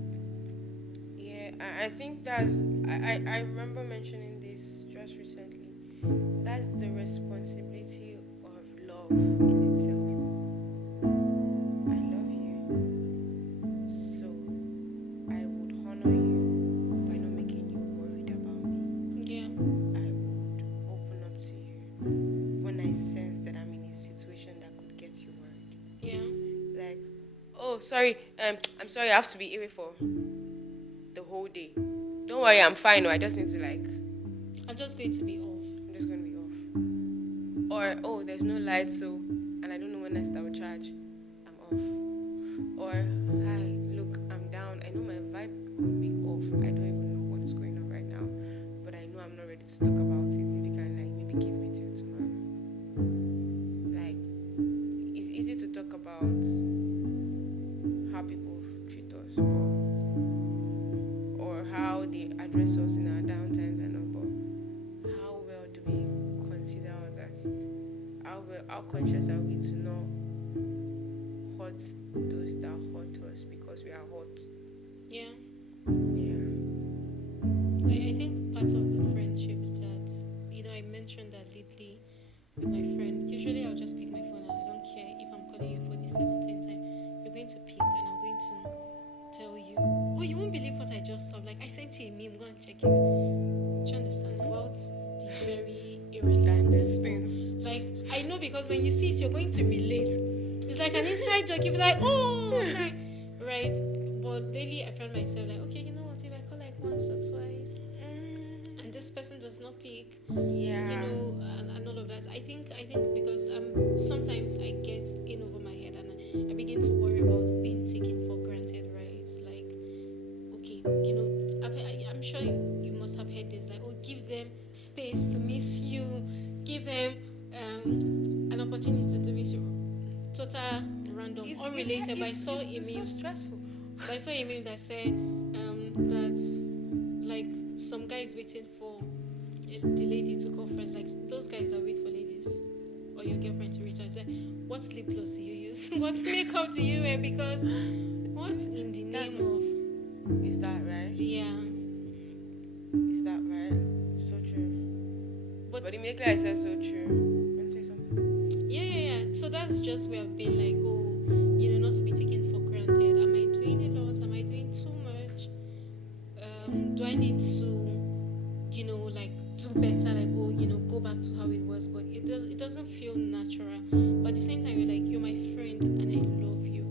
Yeah, I think I remember mentioning this just recently. That's the responsibility of love in itself. I love you, so I would honor you by not making you worried about me. Yeah. I would open up to you when I sense that I'm in a situation that could get you worried. Yeah. Like, oh, sorry, I'm sorry, I have to be away for the whole day. Don't worry, I'm fine. No, I just need to I'm just going to be off. I'm just going to be off. Or, oh, there's no light, so, and I don't know when I start charge. I'm off. Or, hi, look, I'm down. I know my vibe could be off. I don't even know what is going on right now, but I know I'm not ready to talk about it. If you can, maybe give me till tomorrow. It's easy to talk about how people treat us, or how they address us in our downtimes and all, but how well do we consider others? How conscious are we to not hurt those that hurt us because we are hot? Yeah. Yeah. I think part of the friendship that, I mentioned that lately with my friend. Usually I'll just pick my phone and I don't care if I'm calling you for the 17th time. You're going to pick and I'm going to tell you, oh, you won't believe what I just saw. Like, I sent you a meme, go and check it. Do you understand? About the very irrelevant things. Like, I know because when you see it, you're going to relate. It's like an inside joke. You'll be like, oh, like, right? But lately I found myself like, okay, you know what? If I call like once or twice, and this person does not pick, Yeah. and all of that. I think because sometimes I get in over my head and I begin to worry about being taken for granted, right? Like, okay, I'm sure you must have heard this, like, oh, give them space to miss you, give them an opportunity to miss you. Total random, unrelated. But I saw a meme. So stressful. But I saw a meme that said that like some guys waiting for the lady to call friends, like those guys that wait for ladies or your girlfriend to reach out. Say, what lip gloss do you use? What makeup do you wear? Because what in the name of? Is that right? Yeah. Is that right? So true. But immediately I said so true. Want to say something? Yeah. So that's just where I've been like, oh, not to be taken for granted. Am I doing a lot? Am I doing too much? Do I need to, like do better? Like, oh, go back to how it was. But it doesn't feel natural. But at the same time, you're like, you're my friend and I love you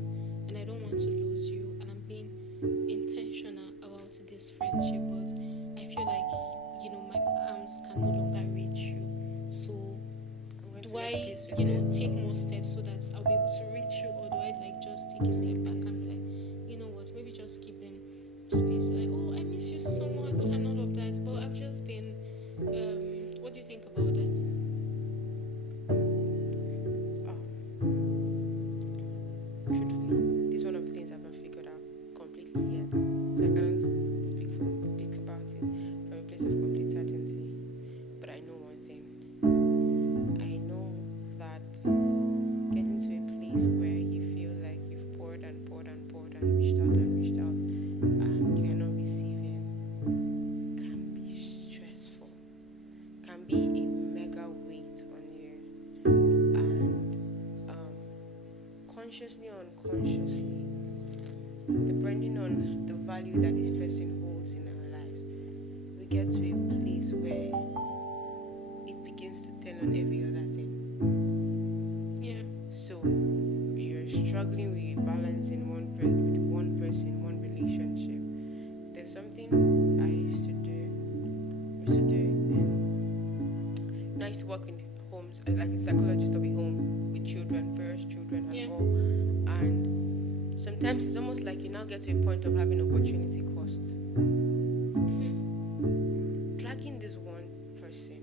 and I don't want to lose you. And I'm being intentional about this friendship. But I feel like, my arms can no longer reach you. So do I, take more steps so that I'll be able to reach you, or do I like just take a step back and be like, you know what, maybe just give them space, like, oh, I miss you so much and all of that. But I've just been, what do you think about that? Truthfully, this is one of the things I've not figured out completely yet. So I cannot speak about it from a place of complete certainty. But I know one thing. I know that getting to a place where you feel like you've poured and poured and poured and reached out and you are not receiving can be stressful, can be a mega weight on you, and consciously or unconsciously, depending on the value that this person holds in our lives, we get to a place where it begins to tell on every other thing. Yeah. So you're struggling with balance in with one person, one relationship, work in homes, like a psychologist of a home with children, various children, and Yeah. all. And sometimes it's almost like you now get to a point of having opportunity costs. Dragging this one person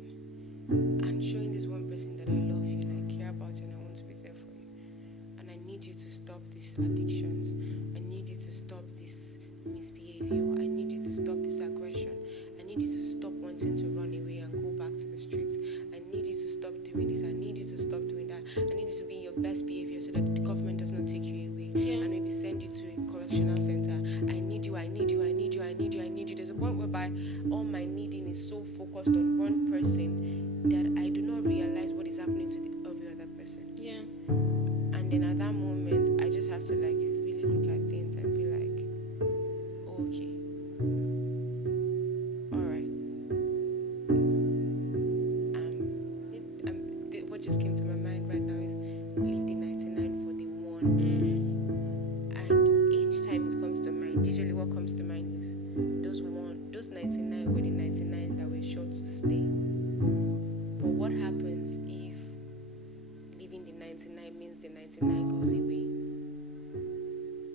and showing this one person that I love you and I care about you and I want to be there for you. And I need you to stop these addictions. I need you to stop this misbehavior. I need you to stop this aggression. I need you to stop wanting to run away and go back to the streets. I need you to stop doing this. I need you to stop doing that. I need you to be in your best behavior so that the government does not take you away and maybe send you to a correctional center. I need you, I need you, I need you, I need you, I need you. There's a point whereby all my needing is so focused on one person that I do not realize what is happening to every other person. Yeah. And then at that moment, I just have to like really look at things and be like, oh, okay, all right. What just came to my mind right now is leave the 99 for the one. And each time it comes to mind, usually what comes to mind is those 99 were the 99 that were sure to stay. But what happens if leaving the 99 means the 99 goes away?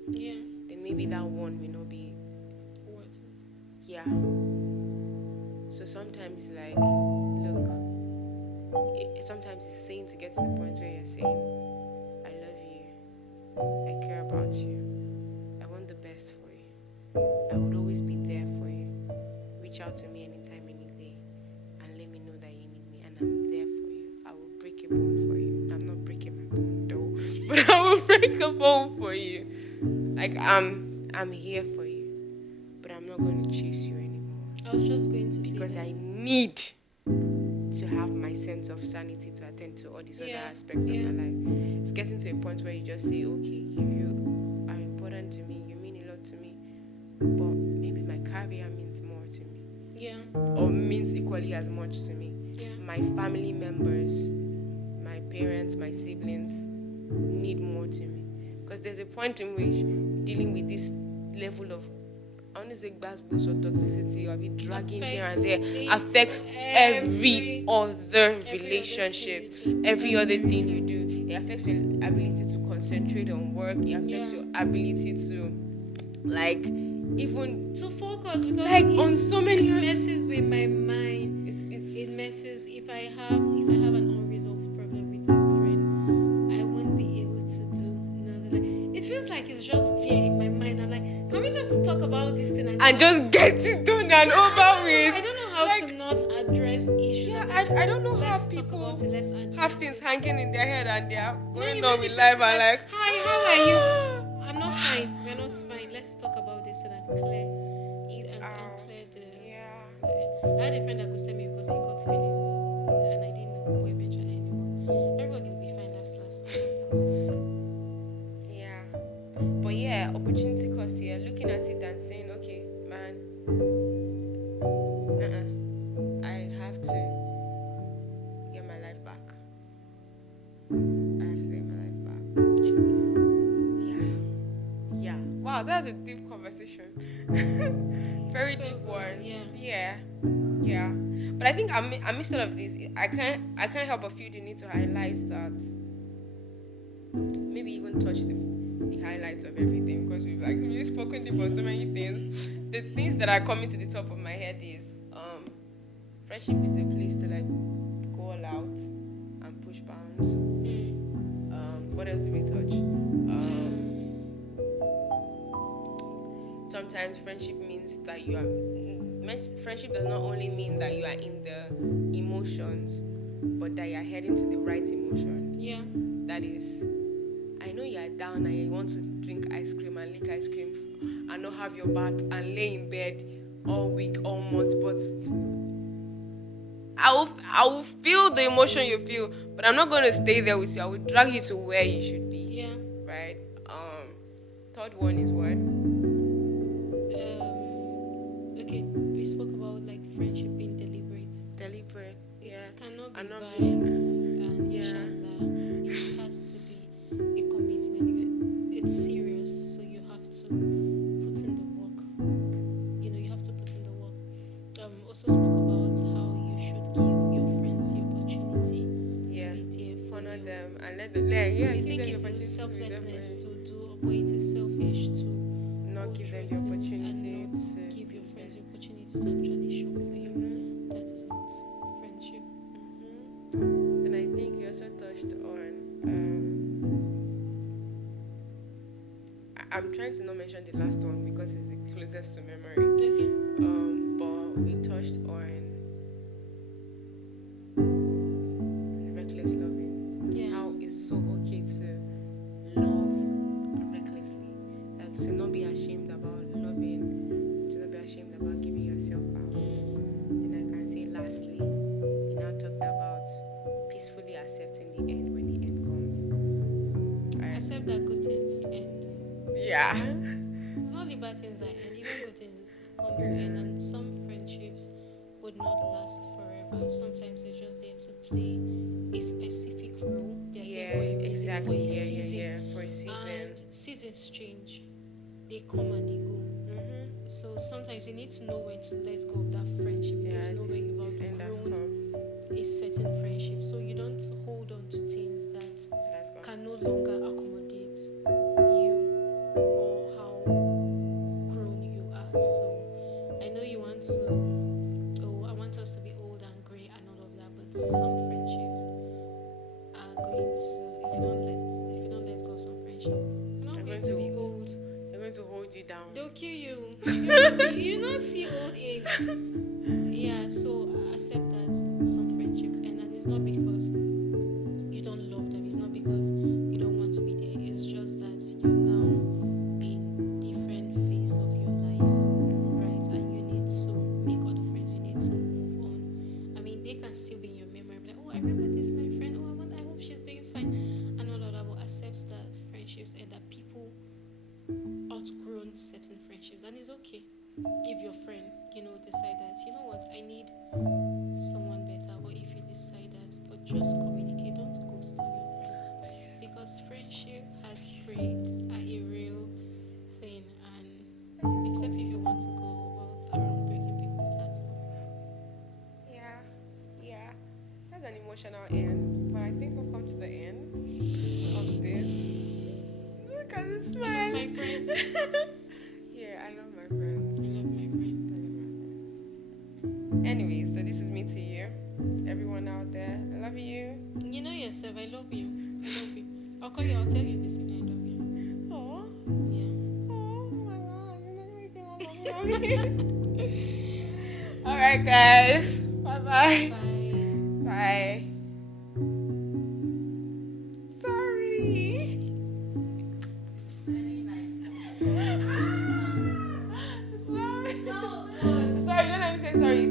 Yeah. Then maybe that one may not be Worth it. Yeah. So sometimes, like, look, sometimes it's saying to get to the point where you're saying, I love you, I care about you, I want the best for you, I would always be there for you. Reach out to me anytime, any day, and let me know that you need me, and I'm there for you. I will break a bone for you. I'm not breaking my bone though, but I will break a bone for you. Like, I'm here for you, but I'm not going to chase you anymore. I was just going to say Because that. I need to have my sense of sanity to attend to all these other aspects of my life. It's getting to a point where you just say, okay, you are important to me, you mean a lot to me, but maybe my career means more to me. Yeah. Or means equally as much to me. Yeah. My family members, my parents, my siblings need more to me. Because there's a point in which dealing with this level of, I want to say gbasgbos or toxicity or be dragging here and there affects every other relationship, every other thing you do. It affects your ability to concentrate on work. It affects your ability to, like, even to focus, because like on so many. It messes with my mind. It messes. If I have an unresolved problem with a friend, I won't be able to do another. It feels like it's just there in my mind. I'm like, can we just talk about this thing and just get it done and over with? I don't know how to not address issues. Yeah, I don't know how people have things hanging in their head and they are going on with life and like, hi, how are you? I'm not fine. We're not fine. Let's talk about this and clear it out. I had a friend that ghosted me because he got feelings and I didn't know, but eventually I knew. Everybody will be fine. That's last. Yeah. But yeah, opportunity cost here. Looking at it and saying, okay, man, I have to get my life back. Yeah. Wow, that's a deep conversation. Very deep one. Yeah. But I think amidst all of this, I can't help but feel the need to highlight that. Maybe even touch the highlights of everything, because we've like really spoken deep on so many things. The things that are coming to the top of my head is friendship is a place to like go all out and push bounds. What else do we touch? Sometimes friendship means that friendship does not only mean that you are in the emotions, but that you are heading to the right emotion. Yeah. That is, I know you are down and you want to drink ice cream and lick ice cream and not have your bath and lay in bed all week, all month, but I will feel the emotion you feel, but I'm not going to stay there with you. I will drag you to where you should be. Yeah. Right? Third one is what? Okay, we spoke about like friendship being deliberate. Yeah. It cannot be vibes and inshallah. It has to be a commitment. It's serious, so you have to put in the work. You have to put in the work. Also spoke about how you should give your friends the opportunity the it opportunity is to be there for selflessness to you. do, but it is selfish to Not go give them through the things and opportunity not to give your be friends there. the opportunity to actually show up for you. Mm-hmm. That is not friendship. Mm-hmm. Then I think you also touched on. I'm trying to not mention the last one because it's the closest to memory. Okay. But we touched on reckless loving. Yeah. How it's so okay to love recklessly. Like to not be ashamed about loving, to not be ashamed about giving yourself out. And I can say lastly, we now talked about peacefully accepting the end when the end comes. Right? Accept that good things end. Yeah. It's not only bad things that end, even good things come to end. And some friendships would not last forever. Sometimes they're just there to play a specific role. They're there for a reason, for exactly. a season. Yeah. For a season. And seasons change. They come and they go. Mm-hmm. So sometimes you need to know when to let go of that friendship. You need to know when you've This end has outgrown come. a certain friendship. So you don't hold on to things that That's gone. can no longer accommodate you or how grown you are. So I know you want to, oh, I want us to be old and grey and all of that, but some friendships are going to, if you don't let go of some friendship, you're not going to be old. They're going to hold you down. They'll kill you. You not see old age. Yeah, so accept that some friendship and it's not because you don't love them, it's not because you don't want to be there, it's just that you're now in different phase of your life, right? And you need to make other friends, you need to move on. I mean, they can still be in your memory, like, oh, I remember this, my friend, oh, I hope she's doing fine, and all of that, but accept that friendships and that people outgrown certain friendships, and it's okay if your friend, decide that, you know what, I need someone better, or if you decide that, but just communicate, don't ghost on your friends, because friendship heartbreaks are a real thing, and except if you want to go about around breaking people's hearts. Yeah. That's an emotional end, but I think we've come to the end of this. Look at this smile. I love my friends. Yeah, I love my friends. I love my friends. I love my friends. Anyway, so this is me to you, everyone out there. I love you. You know yourself, I love you. I love you. I'll call you, I'll tell you this, I love you. Oh. Yeah. Oh my God, you're making me feel like mommy. All right, guys. Bye-bye. Bye. Bye. Sorry. Sorry. Sorry, don't let me say sorry.